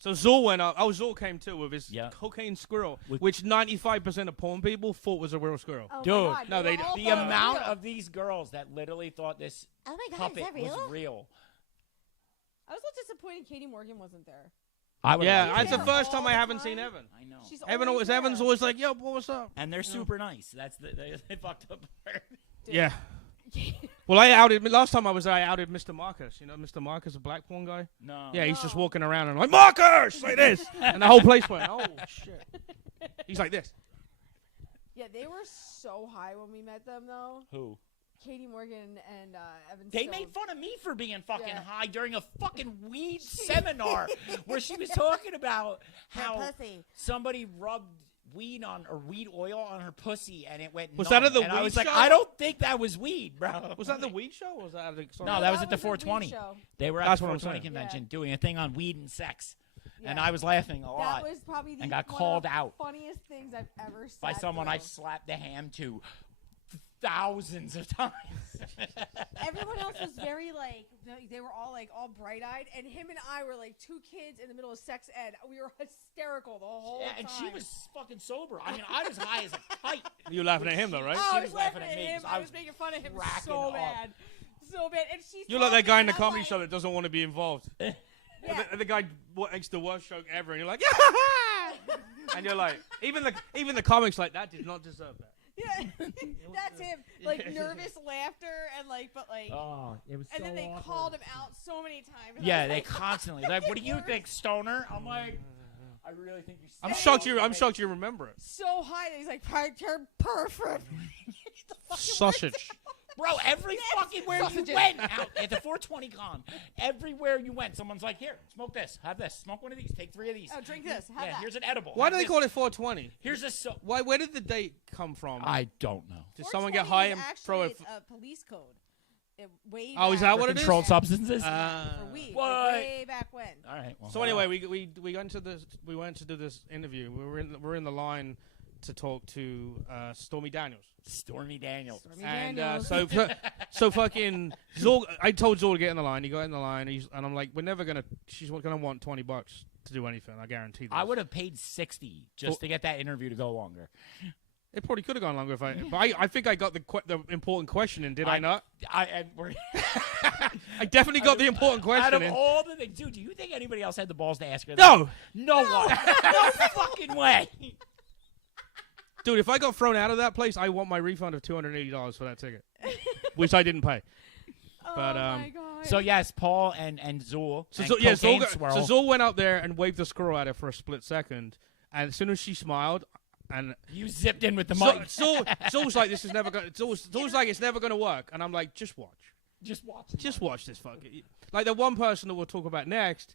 So Zool went up. Oh, Zool came too with his Yeah. cocaine squirrel, which 95% of porn people thought was a real squirrel. Oh my Dude, God, no, they were all The thought it was amount real. of these girls that literally thought this Oh my God, puppet is that real? was real. I was a little disappointed Katie Morgan wasn't there. I would Yeah, like that's the there first all time I the haven't time. seen Evan. I know. She's Evan's there. always like, "Yo, what's up?" And they're super nice. That's they fucked up. Yeah. Well, I outed last time I was there. I outed Mr. Marcus. You know, Mr. Marcus, a black porn guy. No. Yeah, he's just walking around and I'm like Marcus, like this, and the whole place went, "Oh shit." He's like this. Yeah, they were so high when we met them, though. Who? Katie Morgan and Evan They Stone. made fun of me for being fucking Yeah. high during a fucking weed seminar where she was talking about how pussy. somebody rubbed weed on or weed oil on her pussy and it went Was numb. that at the and I weed was like, show? I don't think that was weed, bro. Was that the weed show? Or was that? No, that was at the weed 420. show. They were at That's the what I'm 420 saying. convention Yeah. doing a thing on weed and sex. And Yeah. I was laughing a lot That was probably the and got one called of the out funniest things I've ever seen. by someone I slapped the ham to thousands of times. Everyone else was very like they were all like all bright eyed, and him and I were like two kids in the middle of sex ed. We were hysterical the whole Yeah, time. and she was fucking sober. I mean, I was high as a kite. You laughing at him though, right? Oh, She I was was laughing laughing at at me him. 'cause I I was was making fun of him cracking so up. bad, so bad. And she's You're like that guy in the talking, and comedy I'm show that doesn't want to be involved. like, yeah. The guy makes the worst joke ever, and you're like, and you're like, even the comics like that did not deserve that. Yeah, that's him. Like nervous laughter and like, but like, Oh, it was and then they called him out so many times. And I Yeah, was they like, constantly like, what do you think, stoner? I'm like, I really think you. I'm shocked you remember it. so high that he's like, you're perfect. Sausage. Bro, every fucking where you Sausages. went out at the 420 con, everywhere you went, someone's like, here, smoke this, have this, smoke one of these, take 3 of these. Oh, drink this. Have Yeah, that. here's an edible. Why have do they this. call it 420? Here's a Where did the date come from? I don't know. Did someone get 420 high is and actually throw it? a police code. Way Oh, is back that what it is? Controlled substances. for weed. What? Way back when. All right. Well, So anyway, we went to this. We went to do this interview. We're in the line to talk to Stormy Daniels. Stormy Daniels. Stormy And Daniels. so fucking Zol. I told Zol to get in the line. He got in the line, and I'm like, we're never gonna. She's gonna want $20 to do anything. I guarantee that. I would have paid 60 just to get that interview to go longer. It probably could have gone longer if I. But I think I got the important question in. Did I not? We're I definitely got the important out question of in. all the things, dude. Do you think anybody else had the balls to ask her that? No, No one. No fucking way. dude. If I got thrown out of that place, I want my refund of $280 for that ticket, which I didn't pay. But oh my god. So yes, Paul and Zool. So, and so yeah, Cocaine Zol, Swirl. so Zol went out there and waved the squirrel at her for a split second, and as soon as she smiled, and You zipped in with the mic. Zol's like, this is never gonna. Zol's like, it's never gonna work, and I'm like, just watch. Just watch. Just watch this fucking. Like the one person that we'll talk about next,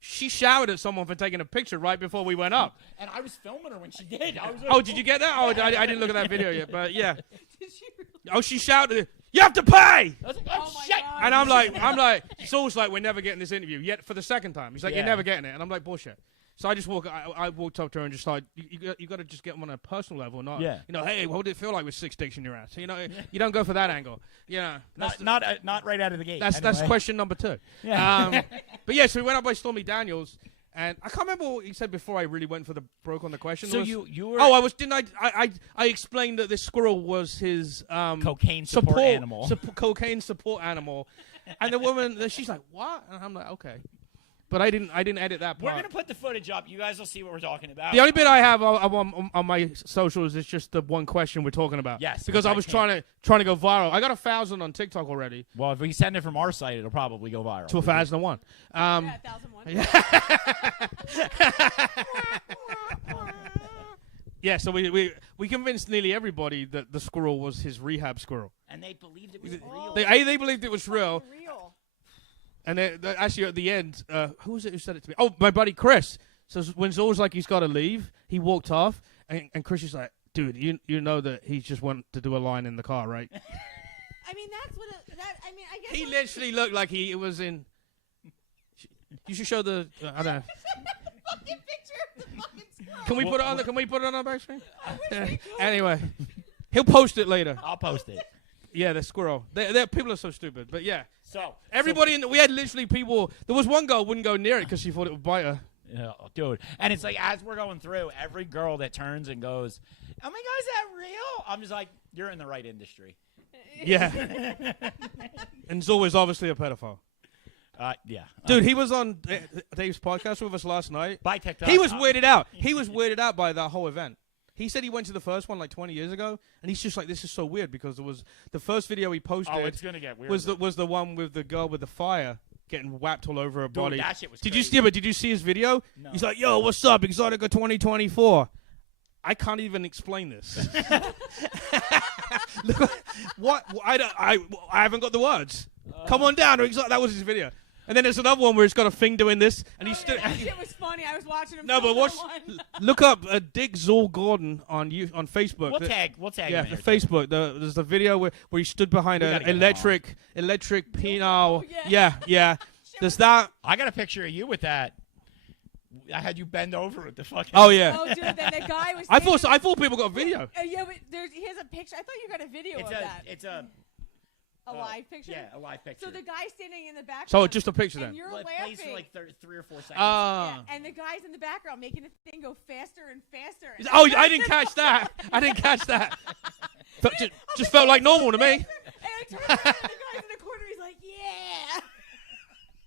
she shouted at someone for taking a picture right before we went up. And I was filming her when she did. I was like, Oh, did you get that? Oh, I didn't look at that video yet, but yeah. Did she really? Oh, she shouted, "You have to pay!" I was like, oh, Oh my shit. God. And I'm like, Saul's like, we're never getting this interview yet for the second time. He's like, you're Yeah. never getting it, and I'm like, bullshit. So I just I walked up to her and just like, you got to just get them on a personal level, not, Yeah. you know, hey, what would it feel like with 6 dicks in your ass? You know, you don't go for that angle. You know, Not right out of the gate. that's anyway. question number 2. Yeah. But yeah, so we went up by Stormy Daniels, and I can't remember what he said before I really went for the broke on the question. So was, you were Oh, I was didn't I explained that this squirrel was his cocaine support animal. cocaine support animal, and the woman she's like, what? And I'm like, okay, but I didn't edit that We're part. gonna put the footage up. You guys will see what we're talking about. The only bit I have on my socials is just the one question we're talking about. Yes, because which I I was can't. trying to go viral. I got 1,000 on TikTok already. Well, if we send it from our site, it'll probably go viral. To 1,001. Yeah, 1001. Yeah, so we convinced nearly everybody that the squirrel was his rehab squirrel. And they believed it was real. They believed it was real. Real. And they actually at the end, who was it who said it to me? Oh, my buddy Chris. So when Zol's like he's got to leave, he walked off, and Chris is like, dude, you know that he just went to do a line in the car, right? I mean, that's what. I guess. He literally looked like he was in. You should show the. I don't know. fucking picture of the fucking squirrel. Can we put it on the? Can we put it on our back screen? Anyway, he'll post it later. I'll post it. Yeah, the squirrel. They people are so stupid, but yeah. So Everybody we had literally people. There was one girl wouldn't go near it because she thought it would bite her. Oh, dude. And it's like, as we're going through, every girl that turns and goes, oh my God, is that real? I'm just like, you're in the right industry. Yeah. And Zul is obviously a pedophile. Yeah. Dude, he was on Dave's podcast with us last night. By TikTok. He was weirded out. He was weirded out by that whole event. He said he went to the first one like 20 years ago, and he's just like, this is so weird because it was the first video he posted. Oh, it's gonna get weird. Was the one with the girl with the fire getting whapped all over her body. That shit was did crazy. did you see his video? No. He's like, yo, what's up, Exotica 2024? I can't even explain this. Look, what? I haven't got the words. Come on down. That was his video. And then there's another one where he's got a thing doing this, and he's still. That shit was funny. I was watching him. No, but watch. Look up Dick Zul Gordon on Facebook. We'll tag. Yeah, him the Facebook. There's the video where he stood behind an electric penal. Yeah. There's that. I got a picture of you with that. I had you bend over with the fucking. Oh yeah. Oh, dude, then the guy was. I thought people got video. Yeah, but he has a picture. I thought you got a video of that. It's a live picture. Yeah, a live picture. So the guy's standing in the background. So just a picture and then. You're Well, it plays laughing. for like 3 or 4 seconds. Yeah, and the guy's in the background making the thing go faster and faster. And Oh, I didn't catch that. Just felt like normal to me. And I turned around and the guy's in the corner. He's like, yeah.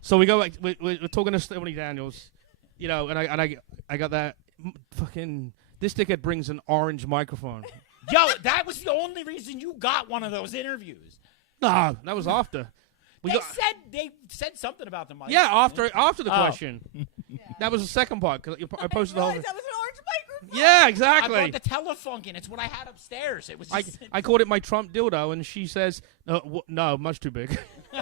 So we go back. We're talking to Stormy Daniels, and I got that fucking. This dickhead brings an orange microphone. Yo, that was the only reason you got one of those interviews. Nah, that was after. They said something about the mic. Yeah, after the question. Yeah. That was the second part because I posted the whole thing. That was an orange microphone. Yeah, I exactly. bought the Telefunken. It's what I had upstairs. It was. Just I called it my Trump dildo, and she says, "No, much too big." So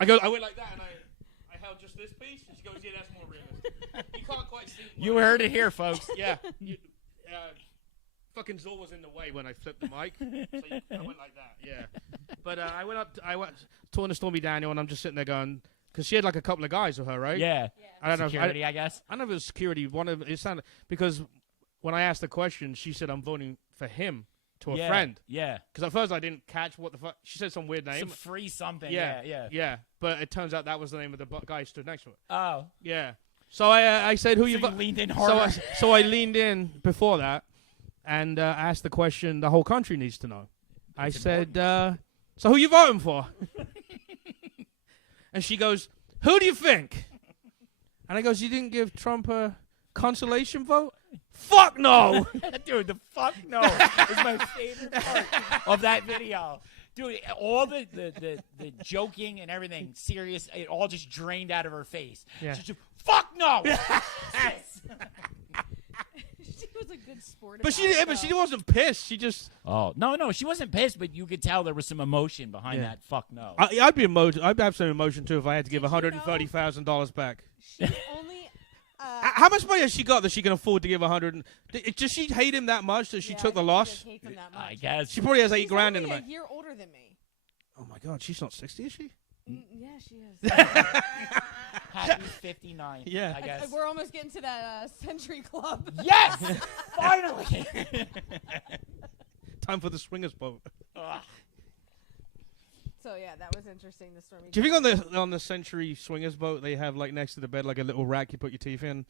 I went like that, and I held just this piece, and she goes, "Yeah, that's more realistic." You can't quite see. You heard it here, folks. Yeah. Fucking Zul was in the way when I flipped the mic, so I went like that. Yeah. But I went talking to Stormy Daniel, and I'm just sitting there going, because she had like a couple of guys with her, right? Yeah. I don't know. Security, I guess. I don't know if it was security. It sounded because when I asked the question, she said I'm voting for him to a friend. Yeah. Because at first I didn't catch what the fuck. She said some weird name. Some free something. Yeah. Yeah. But it turns out that was the name of the guy who stood next to her. Oh. Yeah. So I said, "Who you?" leaned in harder. So I leaned in before that and asked the question the whole country needs to know. I said, "So who you voting for?" And she goes, "Who do you think?" And I goes, "You didn't give Trump a consolation vote?" Fuck no. Dude, the fuck no is my favorite part of that video. Dude, all the joking and everything, serious, it all just drained out of her face. Yeah. She just, fuck no! She was a good sport. But she wasn't pissed. She just. Oh, no, she wasn't pissed, but you could tell there was some emotion behind that fuck no. I'd be emotion. I'd have some emotion too if I had to give $130,000 back. She only. How much money has she got that she can afford to give 100? Does she hate him that much that she took the loss? Hate them that much. I guess. She probably has $8 She's grand in only the bank. a year older than me. Oh my God, she's not 60, is she? Yeah, she is. Happy 59. Yeah. I guess. We're almost getting to that Century Club. Yes! Finally! Time for the swingers boat. So yeah, that was interesting. The Stormy. Do you think on the Century swingers boat they have like next to the bed like a little rack you put your teeth in?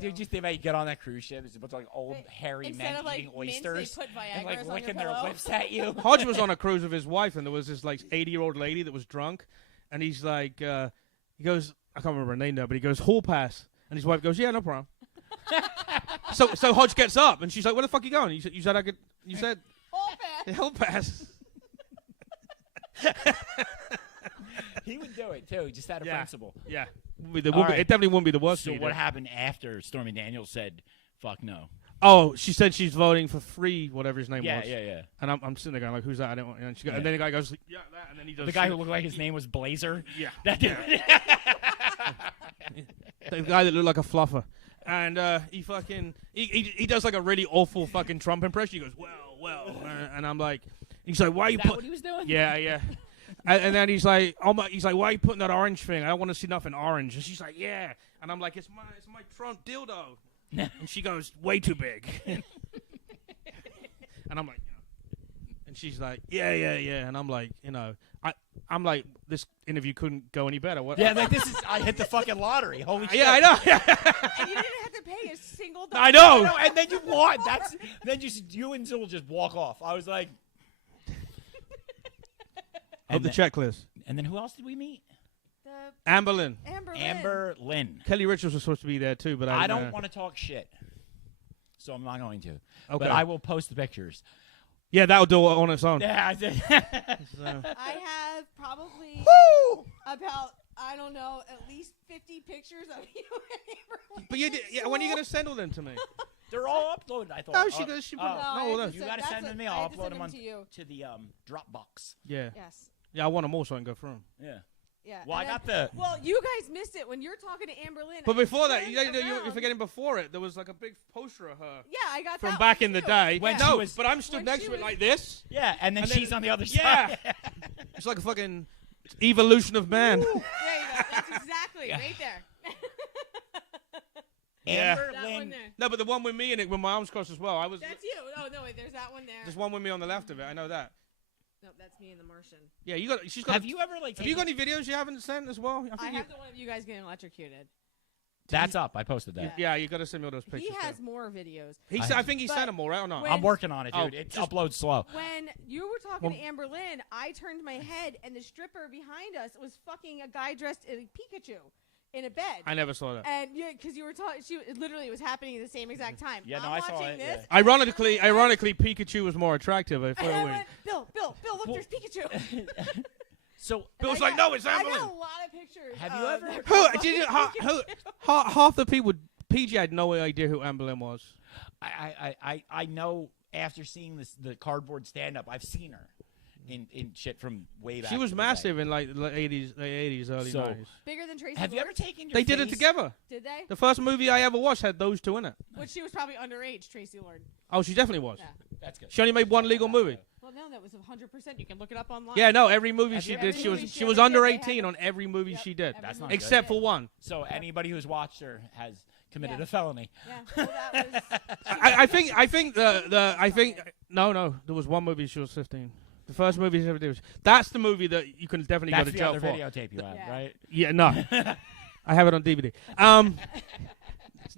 Did you think about you get on that cruise ship? There's a bunch of like old hairy Instead men of, like, eating mints, oysters they put and like Viagra's on licking your their pillow. lips at you. Hodge was on a cruise with his wife, and there was this like 80-year-old lady that was drunk, and he's like, he goes, I can't remember her name now, but he goes, hall pass, and his wife goes, yeah, no problem. so Hodge gets up, and she's like, where the fuck are you going? You said I could. You said hall pass. He would do it too, just out of principle. Yeah, All right. it definitely wouldn't be the worst. So thing what happened after Stormy Daniels said, "Fuck no"? Oh, she said she's voting for free, whatever his name was. Yeah. And I'm sitting there going like, who's that? I don't want. And, and then the guy goes, yeah, that. And then he does. The guy who looked like his name was Blazer. Yeah. That dude. The guy that looked like a fluffer. And he fucking he does like a really awful fucking Trump impression. He goes, well, and I'm like, he's like, why are you Is that what he was doing? Yeah. And then he's like, he's like, why are you putting that orange thing? I don't want to see nothing orange. And she's like, yeah. And I'm like, it's my Trump dildo. And she goes, way too big. And I'm like, And she's like, yeah. And I'm like, I'm like, this interview couldn't go any better. What? Yeah, like this is. I hit the fucking lottery. Holy shit. Yeah, I know. And you didn't have to pay a single dollar. I know. And then you want. Then you and Zil just walk off. I was like. Of the checklist. And then who else did we meet? Amber Lynn. Amber Lynn. Kelly Richards was supposed to be there too, but I don't want to talk shit, so I'm not going to. Okay. But I will post the pictures. Yeah, that'll do it on its own. Yeah, I did. I have probably about, I don't know, at least 50 pictures of you and Amber. But when are you gonna send all them to me? They're all uploaded. I thought. No, she put. No, you gotta send them to me. I'll upload them to the Dropbox. Yeah. Yes. Yeah, I want them all so I can go through them. Yeah. Yeah. Well, I got the. Well, you guys missed it when you're talking to Amber Lynn. But before that, you're forgetting before it. There was like a big poster of her. Yeah, I got from that back one in the too. day. When no, she was- but I'm stood next to it like this. Yeah, and then she's on the other Yeah. side. It's like a fucking evolution of man. There you go. That's exactly right there. Amber That Lynn. one there. No, but the one with me in it, with my arms crossed as well. I was. That's you. Oh no, wait. There's that one there. There's one with me on the left of it. I know that. No, that's me in The Martian. Yeah, you got. She's got. Have you ever like? Have you got any videos you haven't sent as well? I have the one of you guys getting electrocuted. That's up. I posted that. Yeah, you got to send me all those pictures. He has more videos. I think he sent them all, right or not? when- I'm working on it, dude. Oh, it just- uploads slow. When you were talking to Amber Lynn, I turned my head, and the stripper behind us was fucking a guy dressed in Pikachu in a bed. I never saw that. And because you were talking, it literally was happening at the same exact time. Yeah, no, I'm I saw watching it, this. yeah. Ironically, Pikachu was more attractive. I And I thought went, Bill, look, there's Pikachu. So Bill's And like, no, it's I Amber got Lynn. a lot of pictures. Have you ever- that Who were did you? fucking Half the people. PG had no idea who Amber Lynn was. I know after seeing the cardboard stand up, I've seen her in shit from way back. She was in the massive day. in like the 80s, early So- 90s. bigger than Tracy. Have you Lord? ever taken your They did it face- together. Did they? The first movie I ever watched had those two in it. Which she was probably underage, Tracy Lord. Oh, she definitely was. Yeah. That's good. She only made one legal movie. Well, no, that was 100%. You can look it up online. Yeah, no, every movie Have she you did, ever she seen was any she was shit under they had 18 to- on every movie she did, That's not except good. for one. So anybody who's watched her has committed Yeah. a felony. Yeah. Well, that was. I think no, there was one movie she was 15. The first movie she ever did. That's the movie that you can definitely That's go to the jail other for. videotape you have, Yeah. right? Yeah, no, I have it on DVD.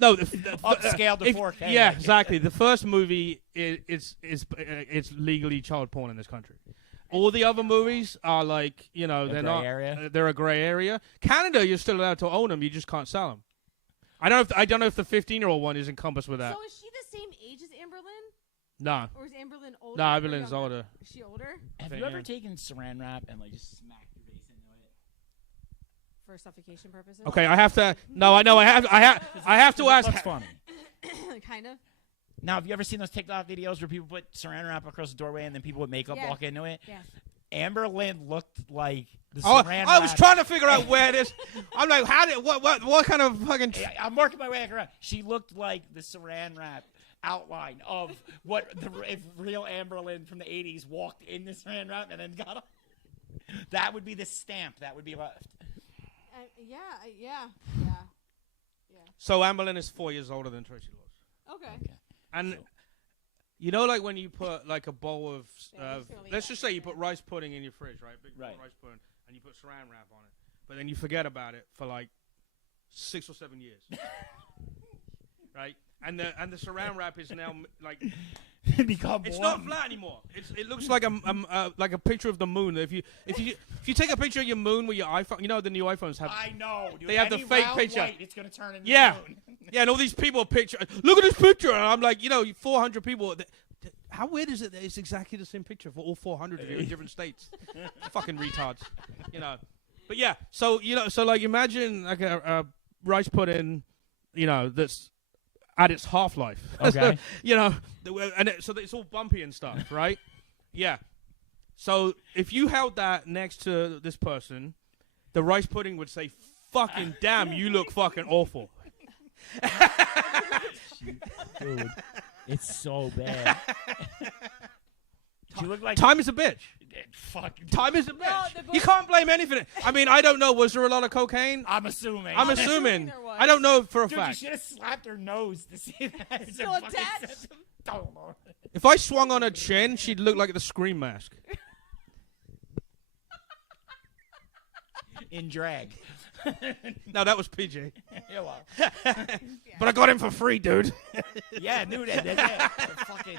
No, Upscaled to 4K. Yeah, like- exactly. The first movie is it's legally child porn in this country. All the other movies are like, they're gray not. area? They're a gray area. Canada, you're still allowed to own them. You just can't sell them. I don't know if the 15-year-old one is encompassed with that. So is she the same age as Amber Lynn? No, Or is Amber Lynn older? no, or Amber Lynn's younger? older. Is she older? Have Okay, you ever yeah. taken saran wrap and like just smacked your face into it? For suffocation purposes? Okay, I have to. No, I know. I have to ask. Looks funny. Kind of. Now, have you ever seen those TikTok videos where people put saran wrap across the doorway and then people with makeup Yeah. walk into it? Yeah. Amber Lynn looked like the Oh, saran I was wrap. trying to figure out where this. I'm like, what kind of fucking? I'm working my way back around. She looked like the saran wrap outline of what if real Amber Lynn from the 80s walked in the saran wrap and then got up. That would be the stamp that would be left. Yeah. So Amber Lynn is 4 years older than Tracy Lords. Okay. And like when you put like a bowl of, Yeah, just gonna leave let's that just say you there. put rice pudding in your fridge, right? Big bowl of rice pudding, and you put saran wrap on it, but then you forget about it for like 6 or 7 years, right? And the saran wrap is now like Become it's warm. not flat anymore. It looks like a picture of the moon. If you take a picture of your moon with your iPhone, the new iPhones have. I know, dude. They have the Any fake round picture. light, it's gonna turn into Yeah. the moon. Yeah, and all these people picture. Look at this picture, and I'm like, 400 people. How weird is it that it's exactly the same picture for all 400 of you in different states? Fucking retards, But yeah, so like imagine like a rice pudding, that's at its half-life. Okay. So it's all bumpy and stuff, right? Yeah. So if you held that next to this person, the rice pudding would say, "Fucking damn, you look fucking awful." Dude, it's so bad. You look like Time is a bitch. fuck. Time is a bitch. the You can't blame anything. I mean, I don't know. Was there a lot of cocaine? I'm assuming. I'm assuming. there was. I don't know for a Dude, fact. you should have slapped her nose to see that. Still Fucking attached? system. Don't know. If I swung on her chin, she'd look like the Scream mask. In drag. No, that was PJ. Yeah, well. But I got him for free, dude. Yeah, dude, fucking.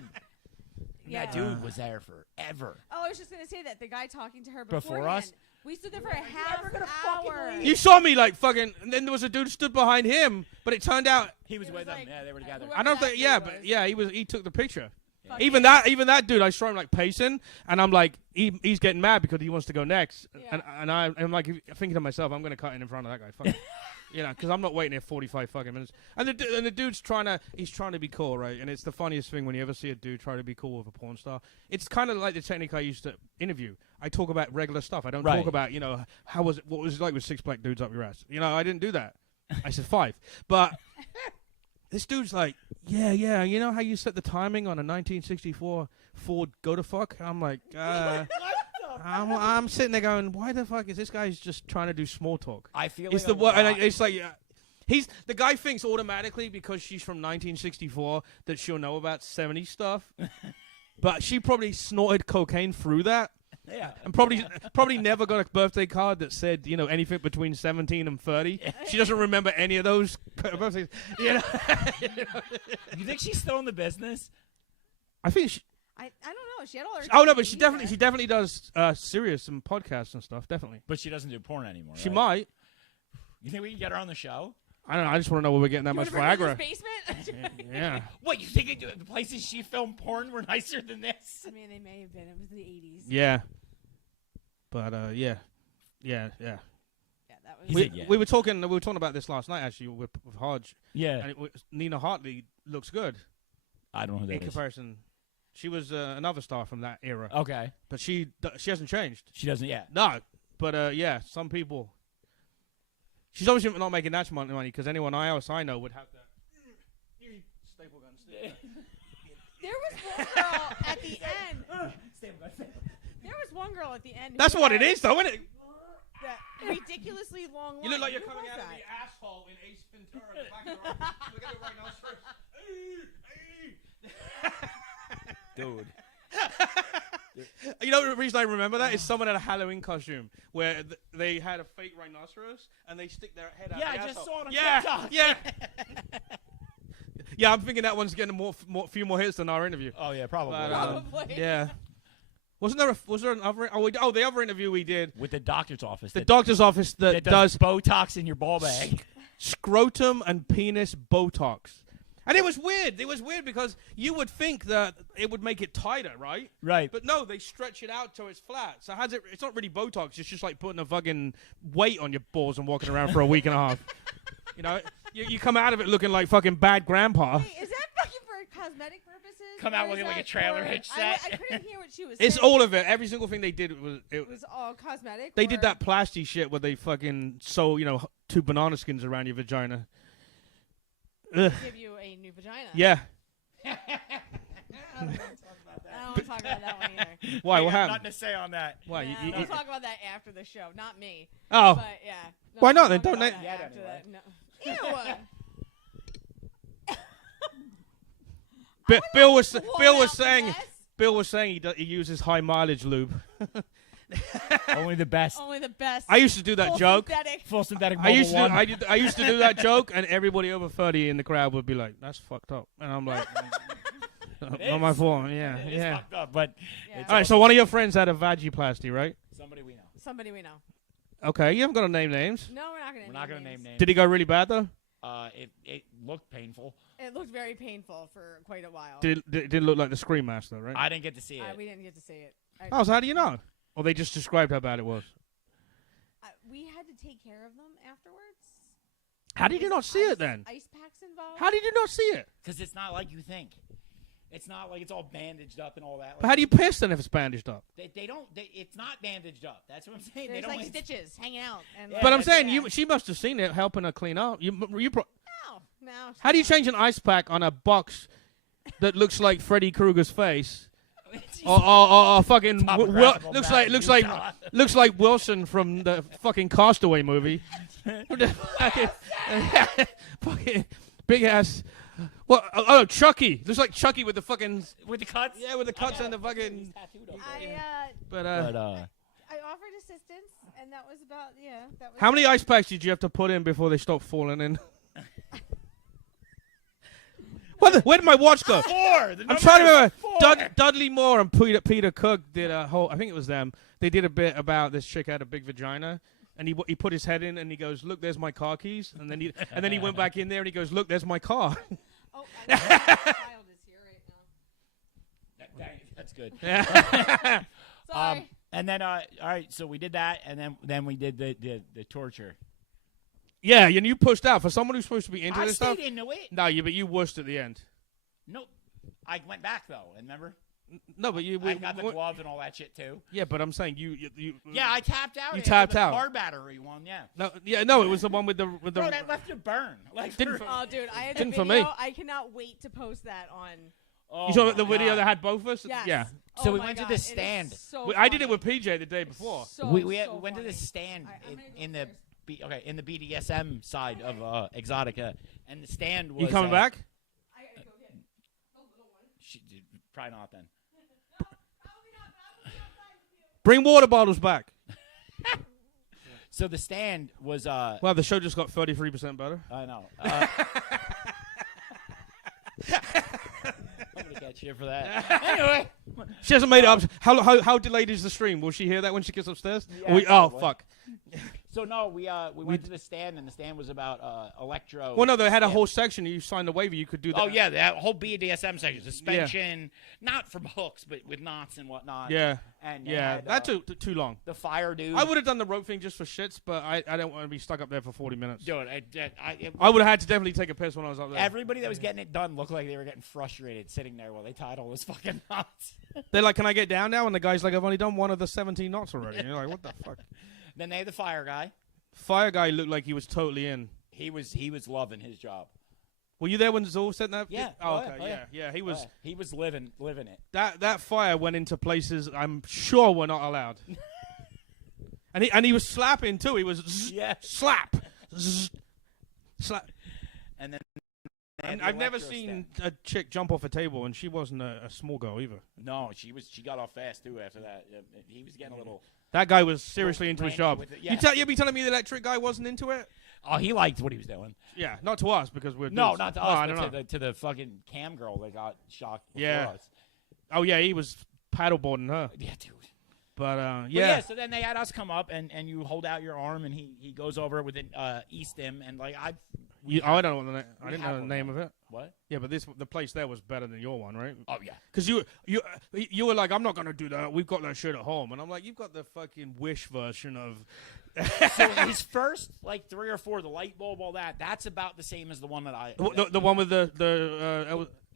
Yeah. That dude was there forever. Oh, I was just gonna say that the guy talking to her Before beforehand, us? we stood there for a half hour. You saw me like fucking, and then there was a dude stood behind him, but it turned out He was It with was them. like- Yeah, they were together. whoever I don't that think. Yeah, dude but was. yeah, he took the picture. Fuck Even yeah. that dude, I saw him like pacing, and I'm like, he's getting mad because he wants to go next, Yeah. and I'm like thinking to myself, I'm gonna cut in front of that guy, fuck it. You know, because I'm not waiting there 45 fucking minutes. And the dude's trying to be cool, right? And it's the funniest thing when you ever see a dude try to be cool with a porn star. It's kind of like the technique I used to interview. I talk about regular stuff. I don't Right. talk about, you know, what was it like with 6 black dudes up your ass? You know, I didn't do that. I said 5. But this dude's like, yeah, you know how you set the timing on a 1964 Ford Go-to-fuck? I'm like, I'm sitting there going, why the fuck is this guy's just trying to do small talk? I feel It's like the what, and it's like the guy thinks automatically because she's from 1964 that she'll know about 70s stuff, but she probably snorted cocaine through that, Yeah. and probably never got a birthday card that said, you know, anything between 17 and 30. She doesn't remember any of those birthdays. You know? You think she's still in the business? I think she. I don't know. She had all her. Oh no, but she TVs definitely does serious and podcasts and stuff. Definitely, But she doesn't do porn anymore. she right? might. You think we can get her on the show? I don't know. I just want to know where we're getting that You much wanna bring her to Viagra. this basement? Yeah. What, you think the places she filmed porn were nicer than this? I mean, they may have been. It was the 80s. Yeah. But yeah. Yeah, that was. He We, said yeah. we were talking about this last night actually with Hodge, Yeah. and Nina Hartley looks good I don't know who in that is. comparison. She was another star from that era, Okay. but she hasn't changed. She doesn't yet. No, but yeah, some people. She's obviously not making that much money because anyone else I know would have that staple gun. There was one girl at the end. There was one girl at the end. who That's what had it is, though, isn't it? that ridiculously long line. You look like you're Who coming was out of that? the asshole in Ace Ventura. The back of the arm. Look at it right now, Dude. You know the reason I remember that is someone had a Halloween costume where they had a fake rhinoceros and they stick their head out. Yeah, the I just asshole. saw it on yeah, TikTok. Yeah, yeah. I'm thinking that one's getting a few more hits than our interview. Oh, yeah, probably. But, Probably. yeah. Was there another? The other interview we did. With the doctor's office. The doctor's office that does Botox in your ball bag. scrotum and penis Botox. And it was weird. It was weird because you would think that it would make it tighter, right? Right. But no, they stretch it out so it's flat. So it's not really Botox. It's just like putting a fucking weight on your balls and walking around for a week and a half. You know, you come out of it looking like fucking bad grandpa. Wait, is that fucking for cosmetic purposes? Come out or is looking like a that trailer for- hitch set? I couldn't hear what she was It's saying. all of it. Every single thing they did was It was all cosmetic. they or- did that plastic shit where they fucking sew, 2 banana skins around your vagina. Ugh. Give you a new vagina. Yeah. I don't want to talk about that one either. Why? I What got happened? nothing to say on that. Why? Yeah, You- we'll you- talk about that after the show. Not me. oh. But yeah. No, Why not we'll then? talk Don't about let- that Yet after anyway. that. No. Ew. Bill was Blown Bill was out the saying mess. Bill was saying he uses high mileage lube. Only the best. Only the best. I used to do that Full joke. synthetic. Full synthetic I Mobile used to One. I used to do that joke, and everybody over 30 in the crowd would be like, "That's fucked up," and I'm like, "Not my fault." Yeah, It is yeah. fucked up, but Yeah. it's All right, so one of your friends had a vagiplasty, right? somebody we know. Somebody we know. Okay, you haven't got to name names. No, we're not gonna. We're not going to name names. Did he go really bad though? It looked painful. It looked very painful for quite a while. Did it look like the Scream Mask though, right? I didn't get to see it. We didn't get to see it. Oh, so how do you know? Or they just described how bad it was? We had to take care of them afterwards. How did you not see it then? Ice packs involved. How did you not see it? Because it's not like you think. It's not like it's all bandaged up and all that. But how do you piss then if it's bandaged up? They don't. It's not bandaged up. That's what I'm saying. There's they don't like stitches hanging out. And Yeah, But I'm that's- saying she must have seen it helping her clean up. No. How do you change an ice pack on a box that looks like Freddy Krueger's face? or fucking Topographical looks map like of Utah. looks like Wilson from the fucking Castaway movie. fucking big ass What? Oh, Chucky. Looks like Chucky with the fucking. With the cuts? Yeah, with the cuts and the fucking. But I offered assistance, and that was about That was how many ice packs did you have to put in before they stopped falling in? Where did my watch go? 4. I'm trying to remember. 4. Dudley Moore and Peter Cook did a whole. I think it was them. They did a bit about this chick had a big vagina, and he put his head in and he goes, "Look, there's my car keys." And then he went back in there and he goes, "Look, there's my car." Oh, I think the child is here right now. That's good. Sorry. And then, all right, so we did that, and then we did the torture. Yeah, and you pushed out for someone who's supposed to be into I this stayed stuff. into it. No, but you wussed at the end. Nope. I went back, though, remember? No, but you. I got the glove and all that shit, too. Yeah, but I'm saying you. Yeah, I tapped out. You after tapped the out. car battery one, yeah. No, it was the one with the. Bro, that left it burn. Like, Didn't Oh, dude, I had a Didn't video. for me. I cannot wait to post that on. oh You saw my the video God. that had both of us? Yes. Yeah. So Oh we my went to God, the it is stand. so I did it funny. with PJ the day before. So, we so went to the funny. stand I'm gonna go in the upstairs. in the BDSM side of Exotica, and the stand was. You coming back? I gotta go get the little one. Probably not then. Bring water bottles back. So the stand was. Well, the show just got 33% better. I know. I'm gonna get you for that. Anyway. She hasn't made it up. How delayed is the stream? Will she hear that when she gets upstairs? Yeah, Oh, probably. fuck. So no, we went to the stand, and the stand was about electro. Well, no, they had a yeah. whole section. You signed the waiver. You could do that. Oh yeah, that whole BDSM section, suspension, not from hooks, but with knots and whatnot. Yeah. And Yeah, had, that took too long. the fire dude. I would have done the rope thing just for shits, but I don't want to be stuck up there for 40 minutes. Dude, I would have had to definitely take a piss when I was up there. everybody that was getting it done looked like they were getting frustrated sitting there while they tied all those fucking knots. They're like, "Can I get down now?" And the guy's like, "I've only done one of the 17 knots already." And you're like, "What the fuck?" Then they had the fire guy. Fire guy looked like he was totally in. He was loving his job. Were you there when Zool said that? Yeah. Oh, Oh, okay. yeah. Yeah. He was. He was living it. That fire went into places I'm sure were not allowed. and he was slapping too. He was slap, slap. And then And I've never seen a chick jump off a table, and she wasn't a small girl either. No, she got off fast too after that. He was getting a little. That guy was seriously into his rangy job. with it, yeah. You be telling me the electric guy wasn't into it? Oh, he liked what he was doing. Yeah, not to us because we're No, dudes. not to Oh, I us, don't but know. to the fucking cam girl that got shocked before Yeah. us. Oh yeah, he was paddleboarding her. Yeah, dude. But But yeah. so then they had us come up, and you hold out your arm, and he goes over with an East him, and like I I don't know I we didn't have know the one name now. of it. What? Yeah, but the place there was better than your one, right? Oh yeah. Because you were like, "I'm not gonna do that. We've got that shit at home," and I'm like, "You've got the fucking Wish version of." So his first like 3 or 4, the light bulb, all that. That's about the same as the one that I. The one with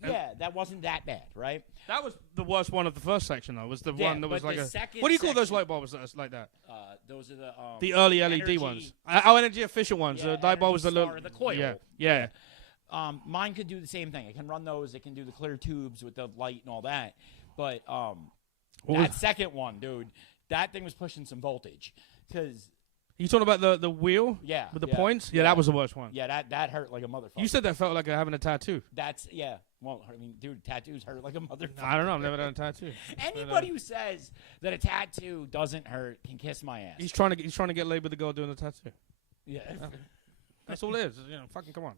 Yeah, that wasn't that bad, right? that was the worst one of the first section though. Was the Yeah, one that was but like the a. second What do you call those section- light bulbs that's like that? Those are The early LED energy- ones. Energy efficient ones. Yeah, the light bulbs energy that look. star, the coil. Yeah. Mine could do the same thing. It can run those. It can do the clear tubes with the light and all that. But that second one, dude, that thing was pushing some voltage. Because You talking about the wheel? Yeah, With the yeah, points? Yeah, yeah. that was the worst one. yeah, that hurt like a motherfucker. You said that felt like having a tattoo. That's Well, I mean, dude, tattoos hurt like a motherfucker. I don't know. I've never done a tattoo. Anybody who says that a tattoo doesn't hurt can kiss my ass. He's trying to get laid with the girl doing the tattoo. Yeah. That's all it is. Fucking come on.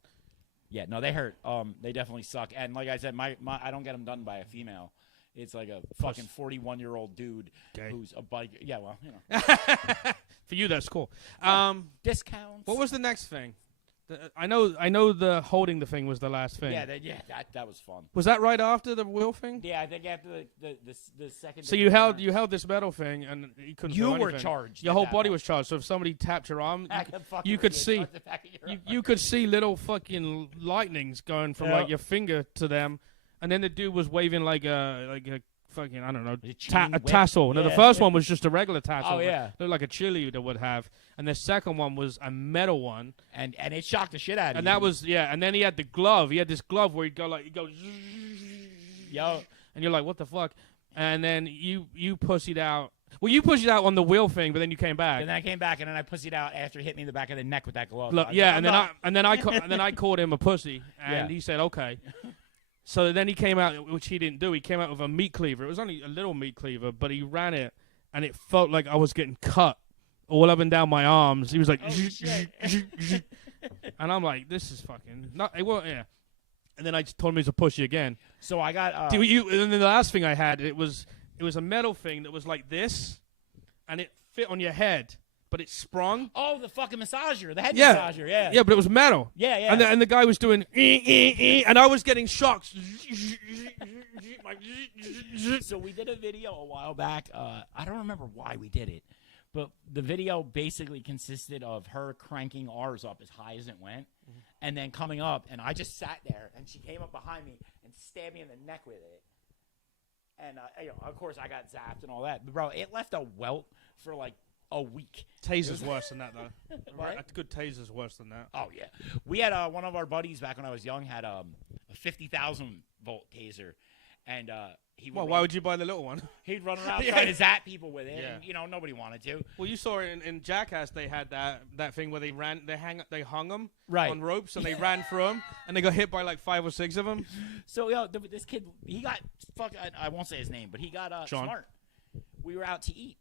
Yeah, no, they hurt. They definitely suck. And like I said, my I don't get them done by a female. It's like a fucking 41-year-old dude Gay. who's a biker. Yeah, well, you know. For you, that's cool. Discounts. What was the next thing? I know the holding the thing was the last thing. Yeah, that was fun. Was that right after the wheel thing? Yeah, I think after the second. So you held this metal thing and you couldn't. You do were anything. charged Your at whole that body point. was charged. So if somebody tapped your arm, I could fucking you could really see. touch the back of your arm. You could see little fucking lightnings going from Yeah. like your finger to them, and then the dude was waving like a fucking I don't know A chain whip? tassel. No, the Yeah. first one was just a regular tassel. Oh, yeah. looked like a cheerleader would have, and the second one was a metal one, and it shocked the shit out of you. and that was and then he had the glove. He had this glove where he'd go yo. and you're like, what the fuck? And then you pussied out. Well, you pushed it out on the wheel thing, but then you came back. And then I came back, and then I pussied out after he hit me in the back of the neck with that glove. Look, yeah, and then I called him a pussy, and Yeah. he said okay. So then he came out, which he didn't do. He came out with a meat cleaver. It was only a little meat cleaver, but he ran it, and it felt like I was getting cut all up and down my arms. He was like, and I'm like, this is fucking not. It won't, yeah. And then I just told him he was a pussy again. So I got. And then the last thing I had, it was a metal thing that was like this, and it fit on your head, but it sprung. Oh, the fucking massager, the head Yeah. massager, yeah. Yeah, but it was metal. Yeah, yeah. And the guy was doing, and I was getting shocks. So we did a video a while back. I don't remember why we did it, but the video basically consisted of her cranking ours up as high as it went, and then coming up, and I just sat there, and she came up behind me and stabbed me in the neck with it. And of course, I got zapped and all that. But bro, it left a welt for like a week. Taser's worse than that, though. What? A good taser's worse than that. Oh yeah, we had one of our buddies back when I was young had a 50,000 volt taser, and Why would you buy the little one? he'd run around trying to zap people with it, Yeah. and nobody wanted to. Well, you saw it in Jackass. They had that thing where they hung them Right. on ropes and they ran through them and they got hit by like 5 or 6 of them. So this kid, he got I won't say his name, but he got John. smart. We were out to eat,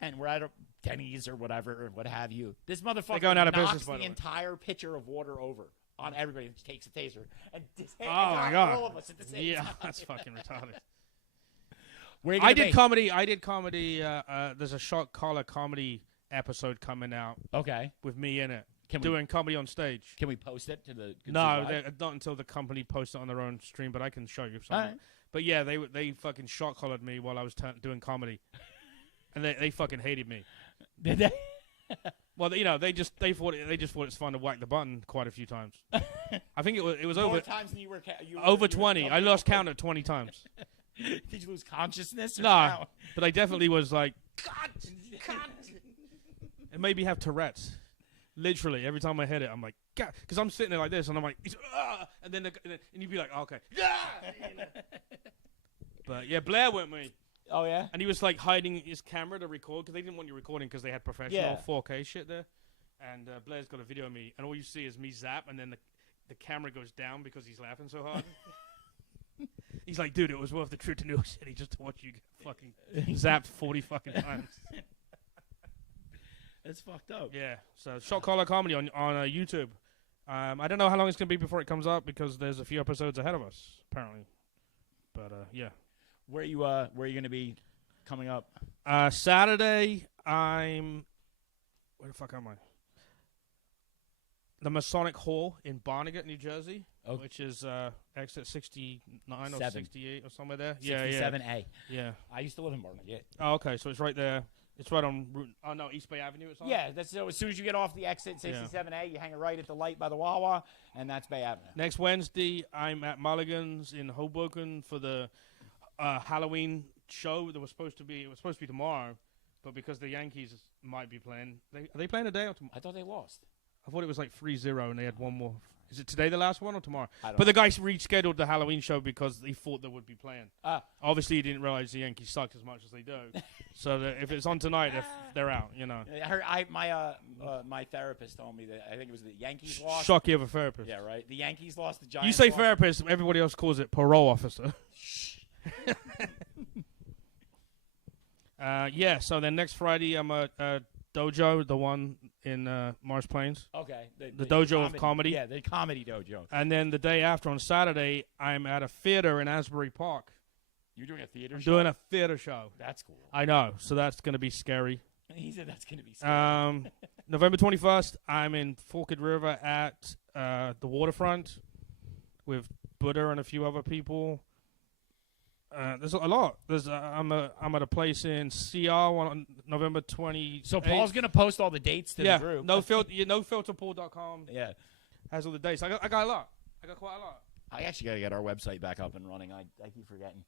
and we're at a Denny's or whatever, or what have you. This motherfucker going out of knocks business, by the the way. entire pitcher of water over on everybody and takes a taser and Oh my God. all of us at the same Yeah, time. that's fucking retarded. Where you I gonna did be? comedy. There's a shot collar comedy episode coming out Okay. with me in it, Can we- doing comedy on stage. Can we post it to the? No, not until the company posts it on their own stream, but I can show you something. All right. But yeah, they fucking shot collared me while I was doing comedy, and they fucking hated me. Did they? Well, they just thought it's fun to whack the button quite a few times. I think it was More over times than you were. over 20. I lost count at 20 times. Did you lose consciousness? Or Nah, count? but I definitely was like, God. it made me have Tourette's. Literally, every time I hit it, I'm like, God, because I'm sitting there like this, and I'm like, and then and you'd be like, okay, but yeah, Blair went with me, Oh yeah. and he was like hiding his camera to record because they didn't want you recording because they had professional Yeah. 4K shit there, and Blair's got a video of me, and all you see is me zap, and then the camera goes down because he's laughing so hard. He's like, dude, it was worth the trip to New York City just to watch you get fucking zapped 40 fucking times. That's fucked up. Yeah, so Shot Collar Comedy on YouTube. I don't know how long it's going to be before it comes up because there's a few episodes ahead of us, apparently. But, yeah. Where you going to be coming up? Saturday, I'm... Where the fuck am I? The Masonic Hall in Barnegat, New Jersey, which is exit 69 or 68 or somewhere there. 67A. Yeah. I used to live in Barnegat. Oh, okay, so it's right there. It's right on Route... Oh, no, East Bay Avenue or something? Yeah, that's so. As soon as you get off the exit 67A, you hang a right at the light by the Wawa, and that's Bay Avenue. Next Wednesday, I'm at Mulligan's in Hoboken for the Halloween show. It was supposed to be tomorrow, but because the Yankees might be playing, are they playing today or tomorrow? I thought they lost. I thought it was like 3-0 and they had one more. Is it today the last one or tomorrow? I don't But the know. guys rescheduled the Halloween show because he thought they would be playing. Obviously, he didn't realize the Yankees sucked as much as they do. So if it's on tonight, they're out. You know. I heard my therapist told me that I think it was the Yankees lost. Shock you have a therapist. Yeah, right. The Yankees lost. The Giants. You say lost. therapist, everybody else calls it parole officer. Yeah, so then next Friday I'm at Dojo, the one in Morris Plains. Okay. The dojo of comedy. Yeah, the comedy dojo. And then the day after, on Saturday, I'm at a theater in Asbury Park. You're doing a theater I'm show? doing a theater show. That's cool. I know, so that's going to be scary. He said that's going to be scary. November 21st, I'm in Forked River at the waterfront with Buddha and a few other people. There's a lot. I'm at a place in CR on November 20th. So Paul's going to post all the dates to the group. NoFilterPaul.com. Yeah. Has all the dates. I got a lot. I got quite a lot. I actually got to get our website back up and running. I keep forgetting.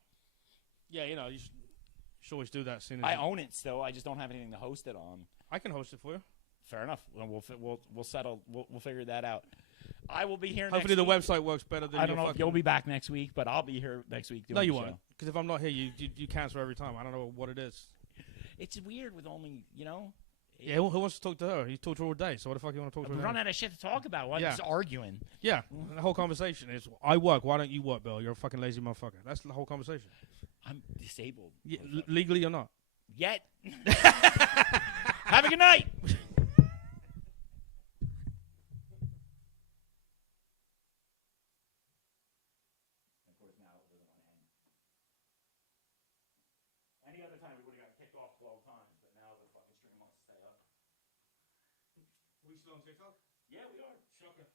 Yeah, you know, you should always do that as soon as I own it still. I just don't have anything to host it on. I can host it for you. Fair enough. We'll settle. We'll figure that out. I will be here Hopefully next the week. website works better than I don't know your if you'll be back next week, but I'll be here next week doing No, you the show. won't. Because if I'm not here, you cancel every time. I don't know what it is. It's weird with only, you know. Yeah, who wants to talk to her? He talked to her all day, so what the fuck you want to talk to We her? run out of shit to talk about. Why just arguing? Yeah, the whole conversation is, I work, why don't you work, Bill? You're a fucking lazy motherfucker. That's the whole conversation. I'm disabled. Yeah, legally or not? Yet. Have a good night. Any other time we would have got kicked off 12 times, but now the fucking stream wants to stay up. We still on TikTok? Yeah, we are. Shocker.